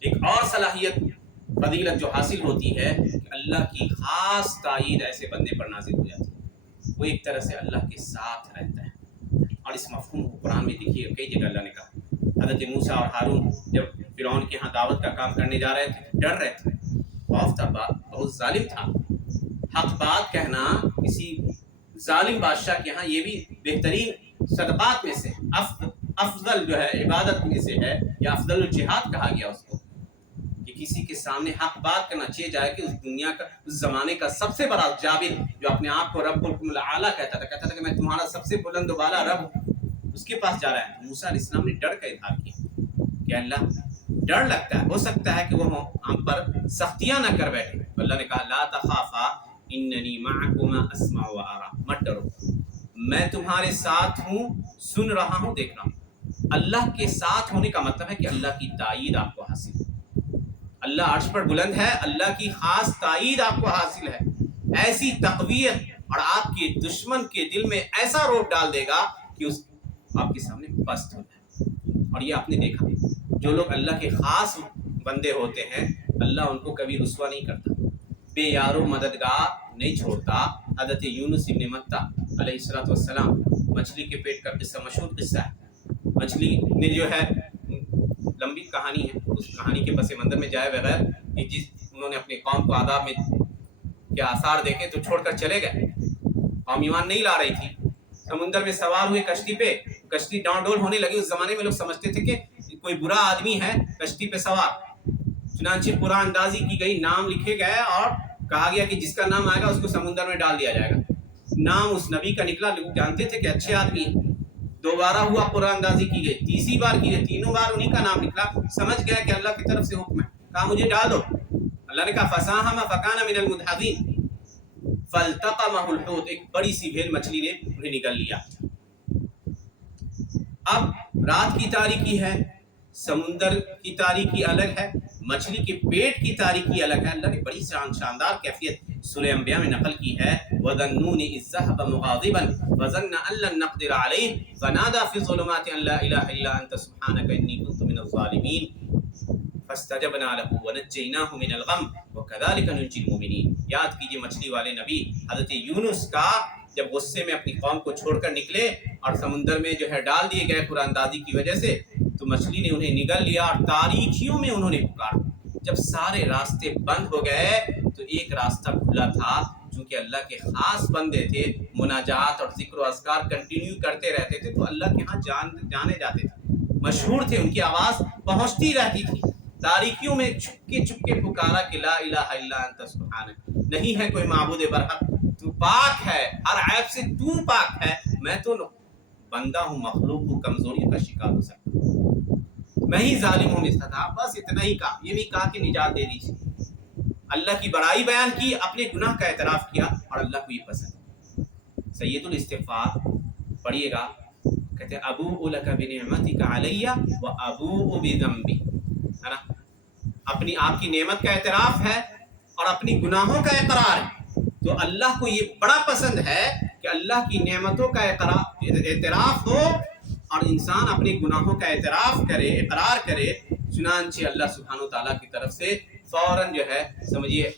ایک اور صلاحیت فضیلت جو حاصل ہوتی ہے کہ اللہ کی خاص تائید ایسے بندے پر نازل ہو جاتی ہے، وہ ایک طرح سے اللہ کے ساتھ رہتا ہے۔ اور اس مفہوم کو قرآن میں دیکھیے کئی جگہ اللہ نے کہا۔ حضرت موسیٰ اور ہارون جب فرعون کے ہاں دعوت کا کام کرنے جا رہے تھے، ڈر رہے تھے، خوف تھا، بہت ظالم تھا۔ حق بات کہنا کسی ظالم بادشاہ کے ہاں یہ بھی بہترین صدقات میں سے افضل جو ہے عبادت میں سے ہے، یا افضل الجہاد کہا گیا اس کو، کہ کسی کے سامنے حق بات کرنا چاہیے جائے کہ اس دنیا کا، اس زمانے کا سب سے بڑا جابر جو اپنے آپ کو رب الاعلیٰ کہتا تھا کہ میں تمہارا سب سے بلند و بالا رب ہوں، اس کے پاس جا رہا ہے۔ موسیٰ علیہ السلام نے ڈر کا اظہار کیا کہ اللہ ڈر لگتا ہے، ہو سکتا ہے کہ وہ ہم پر سختیاں نہ کر بیٹھے۔ اللہ نے کہا لا تخافا اننی معکما اسمع و ارا، مت ڈرو، میں تمہارے ساتھ ہوں، سن رہا ہوں، دیکھ رہا ہوں۔ اللہ کے ساتھ ہونے کا مطلب ہے کہ اللہ کی تائید آپ کو حاصل ہے، اللہ عرش پر بلند ہے، اللہ کی خاص تائید آپ کو حاصل ہے، ایسی تقویت، اور آپ کے دشمن کے دل میں ایسا روب ڈال دے گا کہ اس آپ کے سامنے پست ہو جائے۔ اور یہ آپ نے دیکھا، جو لوگ اللہ کے خاص بندے ہوتے ہیں اللہ ان کو کبھی رسوا نہیں کرتا، بے یارو مددگار نہیں چھوڑتا۔ حضرت یونس ابن متہ علیہ السلام، مچھلی کے پیٹ کا قصہ مشہور قصہ ہے۔ مچھلی نے جو ہے لمبی کہانی ہے، اس کہانی کے پس منظر میں جائے بغیر کہ جس انہوں نے اپنے قوم کو آداب میں کیا آثار دیکھے تو چھوڑ کر چلے گئے، قوم ایمان نہیں لا رہی تھی، سمندر میں سوار ہوئے کشتی پہ، کشتی ڈاؤن ڈول ہونے لگی۔ اس زمانے میں لوگ سمجھتے تھے کہ کوئی برا آدمی ہے کشتی پہ سوار، چنانچہ قرآن اندازی کی گئی، نام لکھے گئے اور کہا گیا کہ جس کا نام آئے گا اس کو سمندر میں ڈال دیا جائے گا۔ نام اس نبی کا نکلا، لوگ جانتے تھے کہ اچھے آدمی ہیں۔ دوبارہ ہوا، قرآن اندازی کی گئی، تیسری بار کی گئی، تینوں بار انہی کا نام نکلا، سمجھ گیا کہ اللہ کی طرف سے حکم ہے، کہا مجھے ڈال دو۔ اللہ نے کہا فساہم فکان من المدحضین فالتقمہ الحوت، ایک بڑی سی بھیل مچھلی نے انہیں نگل لیا۔ اب رات کی تاریکی ہے، سمندر کی تاریکی الگ ہے، مچھلی کے پیٹ کی تاریکی الگ ہے۔ اللہ نے بڑی شاندار کیفیت سورہ انبیاء میں نقل کی ہے، وَذَنُّونِ إِذ ذَّهَبَ مُغَاضِبًا فَظَنَّ أَن لَّن نَّقْدِرَ عَلَيْهِ فَنَادَىٰ فِي الظُّلُمَاتِ أَن لَّا إِلَٰهَ إِلَّا أَنتَ سُبْحَانَكَ إِنِّي كُنتُ مِنَ الظَّالِمِينَ فَاسْتَجَبْنَا لَهُ وَنَجَّيْنَاهُ مِنَ الْغَمِّ وَكَذَٰلِكَ نُنجِّي الْمُؤْمِنِينَ۔ یاد کیجئے مچھلی والے نبی حضرت یونس کا، جب غصے میں اپنی قوم کو چھوڑ کر نکلے اور سمندر میں جو ہے ڈال دیے گئے قرآن اندازی کی وجہ سے، تو مچھلی نے انہیں نگل لیا اور تاریکیوں میں انہوں نے پکارا۔ جب سارے راستے بند ہو گئے تو ایک راستہ کھلا تھا، چونکہ اللہ کے خاص بندے تھے، مناجات اور ذکر و اذکار کنٹینیو کرتے رہتے تھے تو اللہ کے ہاں جانے جاتے تھے، مشہور تھے، ان کی آواز پہنچتی رہتی تھی۔ تاریکیوں میں چھپکے چھپکے پکارا کہ لا الہ الا انت سبحانک، نہیں ہے کوئی معبود برحق، تو پاک ہے، ہر عیب سے تو پاک ہے، میں تو بندہ ہوں، مخلوق ہوں، کمزوریوں کا شکار ہو سکتا ہوں، میں ہی ظالم ہوں مستضعف۔ بس اتنا ہی کہا، یہ نہیں کہا کہ نجات دے دیجیے، اللہ کی بڑائی بیان کی، اپنے گناہ کا اعتراف کیا، اور اللہ کو یہ پسند ہے۔ سید الاستغفار پڑھیے گا، کہتے ہیں ابوء لک بنعمتک علی و ابوء بذنبی، ہے نا، اپنی آپ کی نعمت کا اعتراف ہے اور اپنی گناہوں کا اقرار ہے۔ تو اللہ کو یہ بڑا پسند ہے کہ اللہ کی نعمتوں کا اعتراف ہو اور انسان اپنے گناہوں کا اعتراف کرے، اقرار کرے۔ چنانچہ اللہ سبحانہ و تعالیٰ کی طرف سے فوراً جو ہے سمجھیے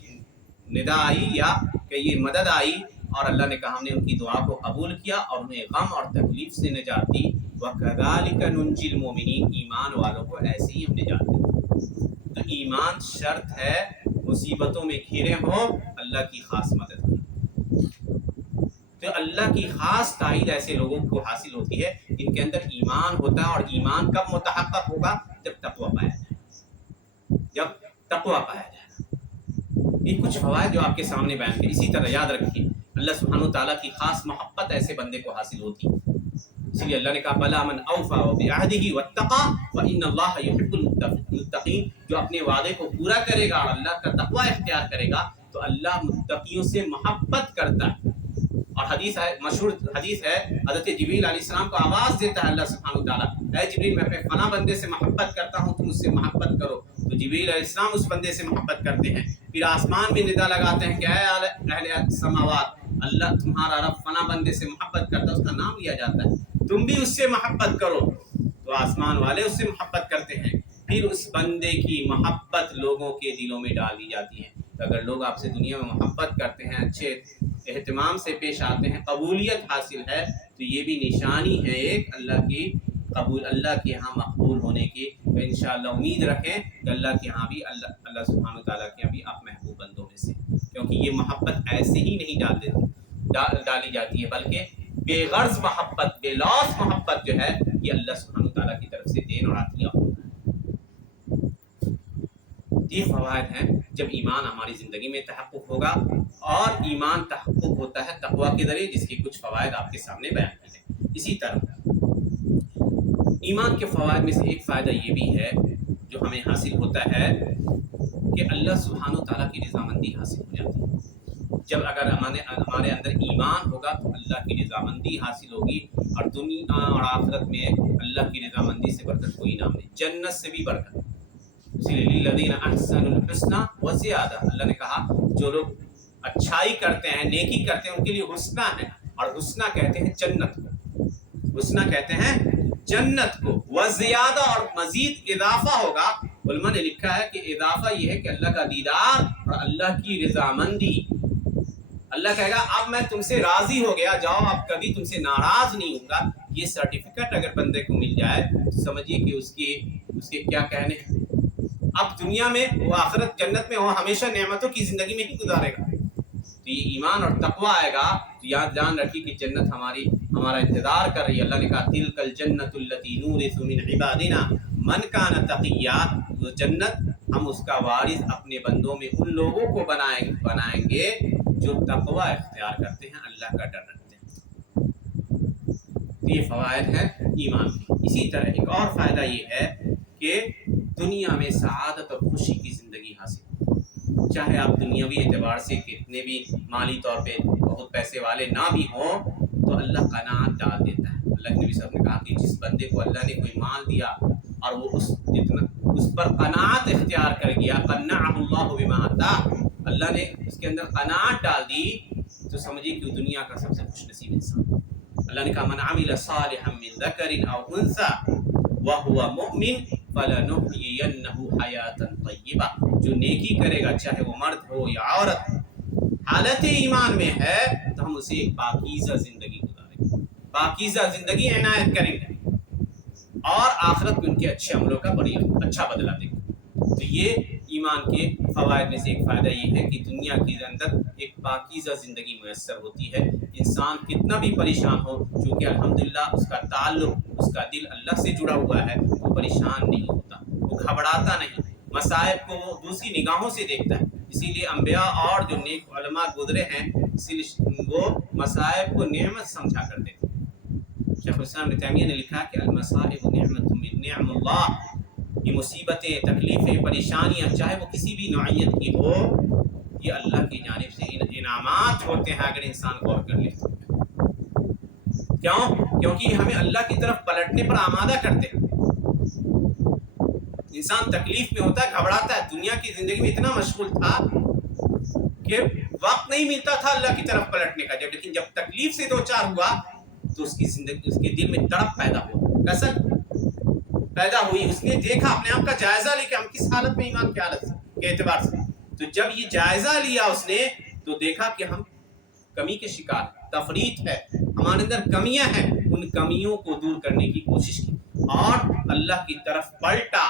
ندا آئی، یا کہ یہ مدد آئی، اور اللہ نے کہا ہم نے ان کی دعا کو قبول کیا اور انہیں غم اور تکلیف سے نجات دی۔ وَكَذَلِكَ نُنجِي الْمُؤْمِنِينَ، ایمان والوں کو ایسے ہی ہم نجات دیں۔ تو ایمان شرط ہے، مصیبتوں میں گھرے ہوں اللہ کی خاص مدد کی۔ تو اللہ کی خاص تائید ایسے لوگوں کو حاصل ہوتی ہے جن کے اندر ایمان ہوتا ہے، اور ایمان کب متحقق ہوگا؟ جب تقویٰ پایا جائے گا، جب تقویٰ پایا جائے گا۔ یہ کچھ فوائد جو آپ کے سامنے بیان کیے، اسی طرح یاد رکھیے اللہ سبحانہ و تعالیٰ کی خاص محبت ایسے بندے کو حاصل ہوتی ہے اس لیے اللہ نے کہا بلا من اوفا بعہدہ واتقى فان اللہ یحب المتقین، جو اپنے وعدے کو پورا کرے گا اور اللہ کا تقوی اختیار کرے گا تو اللہ متقیوں سے محبت کرتا ہے۔ اور حدیث ہے، مشہور حدیث ہے، حضرت جبریل علیہ السلام کو آواز دیتا ہے اللہ سبحانہ وتعالیٰ، اے جبریل میں اپنے فلاں بندے سے محبت کرتا ہوں، تم اس سے محبت کرو، تو جبریل علیہ السلام اس بندے سے محبت کرتے ہیں۔ پھر آسمان بھی ندا لگاتے ہیں کہ اے اہل السماوات، اللہ تمہارا رب فلاں بندے سے محبت کرتا ہے، اس کا نام لیا جاتا ہے، تم بھی اس سے محبت کرو، تو آسمان والے اس سے محبت کرتے ہیں۔ پھر اس بندے کی محبت لوگوں کے دلوں میں ڈال دی جاتی ہے۔ تو اگر لوگ آپ سے دنیا میں محبت کرتے ہیں، اچھے اہتمام سے پیش آتے ہیں، قبولیت حاصل ہے، تو یہ بھی نشانی ہے ایک اللہ کے ہاں مقبول ہونے کی۔ تو انشاءاللہ امید رکھیں کہ اللہ کے ہاں بھی اللہ سبحانہ وتعالیٰ کے ہاں بھی آپ محبوب بندوں میں سے، کیونکہ یہ محبت ایسے ہی نہیں ڈالی جاتی ہے، بلکہ بے غرض محبت، بے لوث محبت جو ہے یہ اللہ سبحانہ وتعالیٰ کی طرف سے دین اور عطیہ ہوتا ہے۔ یہ فوائد ہیں جب ایمان ہماری زندگی میں تحقق ہوگا، اور ایمان تحقق ہوتا ہے تقویٰ کے ذریعے، جس کے کچھ فوائد آپ کے سامنے بیان کیے ہیں۔ اسی طرح ایمان کے فوائد میں سے ایک فائدہ یہ بھی ہے جو ہمیں حاصل ہوتا ہے کہ اللہ سبحانہ وتعالیٰ کی رضامندی حاصل ہو جاتی ہے۔ جب اگر ہمارے اندر ایمان ہوگا تو اللہ کی رضامندی حاصل ہوگی، اور دنیا اور آخرت میں اللہ کی رضامندی سے بڑھ کر کوئی نام نہیں، جنت سے بھی بڑھ کر۔ اسی لیے للذین احسنوا الحسنی وزیادہ، اللہ نے کہا جو لوگ اچھائی کرتے ہیں، نیکی کرتے ہیں، ان کے لیے حسنہ ہے، اور حسنہ کہتے ہیں جنت کو، حسنہ کہتے ہیں جنت کو، وزیادہ اور مزید اضافہ ہوگا۔ علماء نے لکھا ہے کہ اضافہ یہ ہے کہ اللہ کا دیدار اور اللہ کی رضامندی۔ اللہ کہے گا اب میں تم سے راضی ہو گیا، جاؤ اب کبھی تم سے ناراض نہیں ہوں گا۔ یہ سرٹیفکیٹ اگر بندے کو مل جائے تو سمجھیے کہ اس کے کیا کہنے ہیں۔ اب دنیا میں وہ آخرت جنت میں وہ ہمیشہ نعمتوں کی زندگی میں ہی گزارے گا۔ تو یہ ایمان اور تقویٰ آئے گا تو یاد جان رکھیے کہ جنت ہمارا انتظار کر رہی ہے۔ اللہ نے کہا تلک الجنت التی نورث من عبادنا من کان تقیا، وہ جنت ہم اس کا وارث اپنے بندوں میں ان لوگوں کو بنائیں گے جو تقویٰ اختیار کرتے ہیں، اللہ کا ڈر رکھتے ہیں۔ تو یہ فوائد ہیں ایمان کے۔ اسی طرح ایک اور فائدہ یہ ہے کہ دنیا میں سعادت اور خوشی کی زندگی حاصل، چاہے آپ دنیاوی اعتبار سے کتنے بھی مالی طور پہ بہت پیسے والے نہ بھی ہوں، تو اللہ قناعت ڈال دیتا ہے۔ اللہ کے نبی صلی اللہ علیہ وسلم نے کہا کہ جس بندے کو اللہ نے کوئی مال دیا اور وہ اس پر قناعت اختیار کر گیا، قنعہ اللہ بما آتاہ، اللہ نے اس کے اندر قناعت ڈال دی، تو سمجھیے کہ دنیا کا سب سے خوش نصیب انسان۔ اللہ نے کہا من عمل صالحا من ذکر او انثى وهو مؤمن فلنحيينه حیاتا طیبہ، جو نیکی کرے گا چاہے وہ مرد ہو یا عورت، حالت ایمان میں ہے تو ہم اسے ایک پاکیزہ زندگی گزاریں گے، پاکیزہ زندگی عنایت کریں گے، اور آخرت میں ان کے اچھے عملوں کا بڑی اچھا بدلہ دیں گے۔ تو یہ ایمان کے فوائد میں سے ایک فائدہ یہ ہے کہ دنیا کے اندر ایک پاکیزہ زندگی میسر ہوتی ہے۔ انسان کتنا بھی پریشان ہو، چونکہ الحمدللہ اس کا تعلق، اس کا دل اللہ سے جڑا ہوا ہے، وہ پریشان نہیں ہوتا، وہ گھبراتا نہیں، مصائب کو وہ دوسری نگاہوں سے دیکھتا ہے۔ اسی لیے انبیاء اور جو نیک علماء گزرے ہیں، اسی لیے وہ مصائب کو نعمت سمجھا کرتے تھے۔ شیخ الاسلام ابن تیمیہ نے لکھا کہ المصائب نعمت من نعم اللہ، یہ مصیبتیں، تکلیفیں، پریشانیاں چاہے وہ کسی بھی نوعیت کی ہو، یہ اللہ کی جانب سے انعامات ہوتے ہیں اگر انسان غور کر لے۔ کیوں؟ کیونکہ ہمیں اللہ کی طرف پلٹنے پر آمادہ کرتے ہیں۔ انسان تکلیف میں ہوتا ہے، گھبراتا ہے، دنیا کی زندگی میں اتنا مشغول تھا کہ وقت نہیں ملتا تھا اللہ کی طرف پلٹنے کا، لیکن جب تکلیف سے دو چار ہوا تو اس کے دل میں تڑپ پیدا ہوا، کسل پیدا ہوئی، اس نے دیکھا اپنے آپ کا جائزہ لے کے ہم کس حالت میں ایمان کی حالت کے اعتبار سے، تو جب یہ جائزہ لیا اس نے تو دیکھا کہ ہم کمی کے شکار، تفریط ہے، ہمارے اندر کمیاں ہیں، ان کمیوں کو دور کرنے کی کوشش کی اور اللہ کی طرف پلٹا۔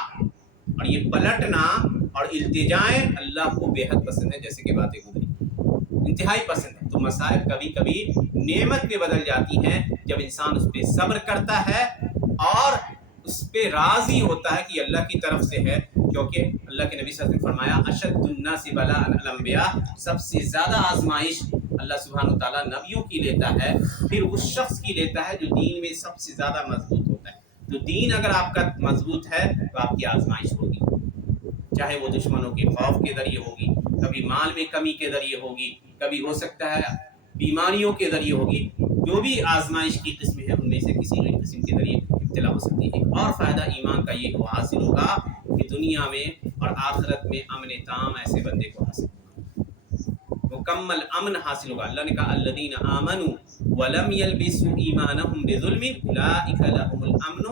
اور یہ پلٹنا اور التجائیں اللہ کو بے حد پسند ہے، جیسے کہ باتیں گزری، انتہائی پسند ہے۔ تو مصائب کبھی کبھی نعمت میں بدل جاتی ہیں جب انسان اس پہ صبر کرتا ہے اور اس پہ راضی ہوتا ہے کہ اللہ کی طرف سے ہے، کیونکہ اللہ کے نبی صلی اللہ علیہ وسلم نے فرمایا اشد الناس بلاء الانبیاء، سب سے زیادہ آزمائش اللہ سبحانہ تعالیٰ نبیوں کی لیتا ہے، پھر اس شخص کی لیتا ہے جو دین میں سب سے زیادہ مضبوط ہوتا ہے. تو دین اگر آپ کا مضبوط ہے تو آپ کی آزمائش ہوگی، چاہے وہ دشمنوں کے خوف کے ذریعے ہوگی، کبھی مال میں کمی کے ذریعے ہوگی، کبھی ہو سکتا ہے بیماریوں کے ذریعے ہوگی. جو بھی آزمائش کی قسم ہے ان میں سے کسی بھی قسم کے ذریعے ابتلا ہو سکتی ہے. ایک اور فائدہ ایمان کا یہ حاصل ہوگا کہ دنیا میں اور آخرت میں امن تام ایسے بندے کو حاصل ہوگا، مکمل امن حاصل ہوگا. اللہ نے کہا الذین آمنوا ولم یلبسوا ایمانہم بظلم اولئک لهم الامن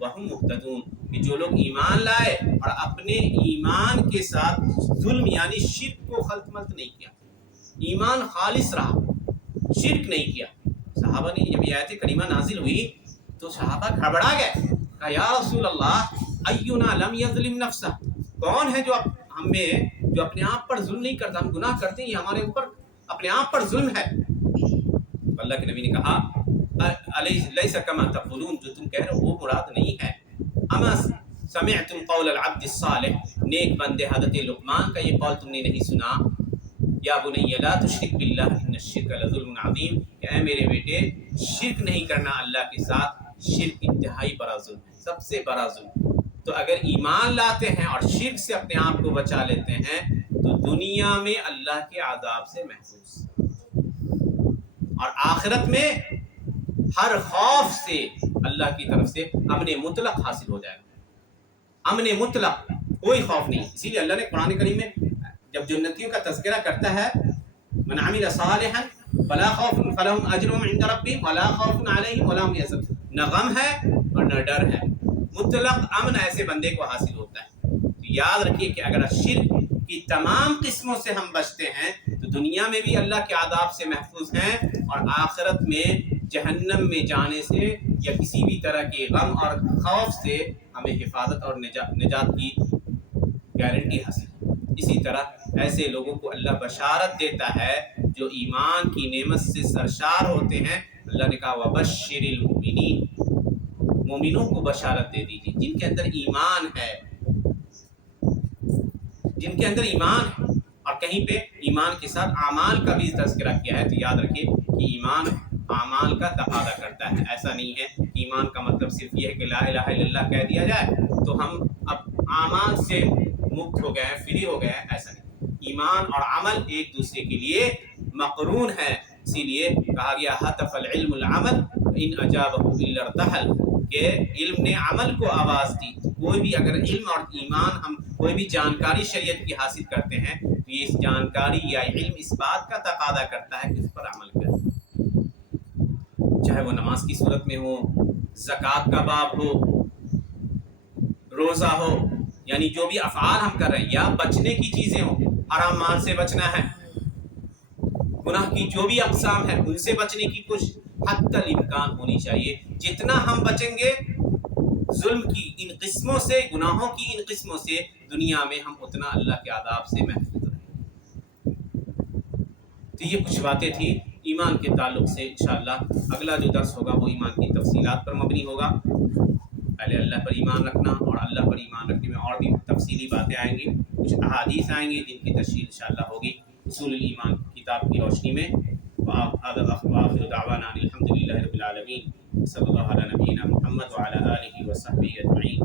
وهم مہتدون، کہ جو لوگ ایمان لائے اور اپنے ایمان کے ساتھ ظلم یعنی شرک کو خلط ملط نہیں کیا، ایمان خالص رہا، شرک نہیں کیا. صحابہ نے جب یہ آیت کریمہ نازل ہوئی تو صحابہ گھبرا گئے، کہا یا رسول اللہ اینا لم یظلم نفسہ، کون ہے جو ہم میں جو اپنے آپ پر ظلم نہیں کرتا، ہم گناہ کرتے ہیں یہ ہمارے اوپر اپنے آپ پر ظلم ہے. اللہ کے نبی نے کہا لیس کما تقولون، جو تم کہہ رہے ہو وہ مراد نہیں ہے. اما سمعتم قول العبد الصالح، نیک بندے حضرت لقمان کا یہ قول تم نے نہیں سنا، یا بنی لا تشرک باللہ ان الشرک لظلم عظیم، کہ اے میرے بیٹے شرک نہیں کرنا اللہ کے ساتھ، شرک انتہائی بڑا ظلم ہے، سب سے بڑا ظلم. تو اگر ایمان لاتے ہیں اور شرک سے اپنے آپ کو بچا لیتے ہیں تو دنیا میں اللہ کے عذاب سے محفوظ، اور آخرت میں ہر خوف سے اللہ کی طرف سے امن مطلق حاصل ہو جائے گا. امن مطلق، کوئی خوف نہیں. اسی لیے اللہ نے قرآن کریم میں جب جنتیوں کا تذکرہ کرتا ہے من عمل صالحا فلا خوف فلهم اجرهم عند ربهم ولا خوف عليهم ولا هم يحزنون، نہ غم ہے اور نہ ڈر ہے، مطلق امن ایسے بندے کو حاصل ہوتا ہے. تو یاد رکھیے کہ اگر شرک کی تمام قسموں سے ہم بچتے ہیں تو دنیا میں بھی اللہ کے عذاب سے محفوظ ہیں، اور آخرت میں جہنم میں جانے سے یا کسی بھی طرح کے غم اور خوف سے ہمیں حفاظت اور نجات کی گارنٹی حاصل ہے. اسی طرح ایسے لوگوں کو اللہ بشارت دیتا ہے جو ایمان کی نعمت سے سرشار ہوتے ہیں. اللہ نے کہا وبشر المؤمنین، مومنوں کو بشارت دے دیجیے جن کے اندر ایمان ہے، جن کے اندر ایمان ہے. اور کہیں پہ ایمان کے ساتھ اعمال کا بھی تذکرہ کیا ہے. تو یاد رکھیے کہ ایمان اعمال کا تقاضا کرتا ہے. ایسا نہیں ہے کہ ایمان کا مطلب صرف یہ ہے کہ لا الہ الا اللہ کہہ دیا جائے تو ہم اب اعمال سے مکت ہو گئے ہیں، فری ہو گئے ہیں، ایسا نہیں. ایمان اور عمل ایک دوسرے کے لیے مقرون ہے. اسی لیے کہا گیا حتف العلم العمل ان اجابہ الا ارتحل، کہ علم نے عمل کو آواز دی. تو کوئی بھی اگر علم اور ایمان، ہم کوئی بھی جانکاری شریعت کی حاصل کرتے ہیں تو یہ اس جانکاری یا علم اس بات کا تقاضا کرتا ہے کہ اس پر عمل کریں، چاہے وہ نماز کی صورت میں ہو، زکوٰۃ کا باب ہو، روزہ ہو، یعنی جو بھی افعال ہم کر رہے ہیں، یا بچنے کی چیزیں ہوں، حرام مال سے بچنا ہے، گناہ کی جو بھی اقسام ہیں ان سے بچنے کی کوشش حتی الامکان ہونی چاہیے. جتنا ہم بچیں گے ظلم کی ان قسموں سے، گناہوں کی ان قسموں سے، دنیا میں ہم اتنا اللہ کے عذاب سے محفوظ رہیں گے. تو یہ کچھ باتیں تھیں ایمان کے تعلق سے. انشاءاللہ اگلا جو درس ہوگا وہ ایمان کی تفصیلات پر مبنی ہوگا. پہلے اللہ پر ایمان رکھنا، اور اللہ پر ایمان رکھنے میں اور بھی تفصیلی باتیں آئیں گی، کچھ احادیث آئیں گی جن کی تشریح انشاءاللہ ہوگی اصول الایمان کتاب کی روشنی میں. وآخر دعوانا الحمد للہ رب العالمین، صلی اللہ علی نبینا محمد وعلی آلہ وصحبہ اجمعین.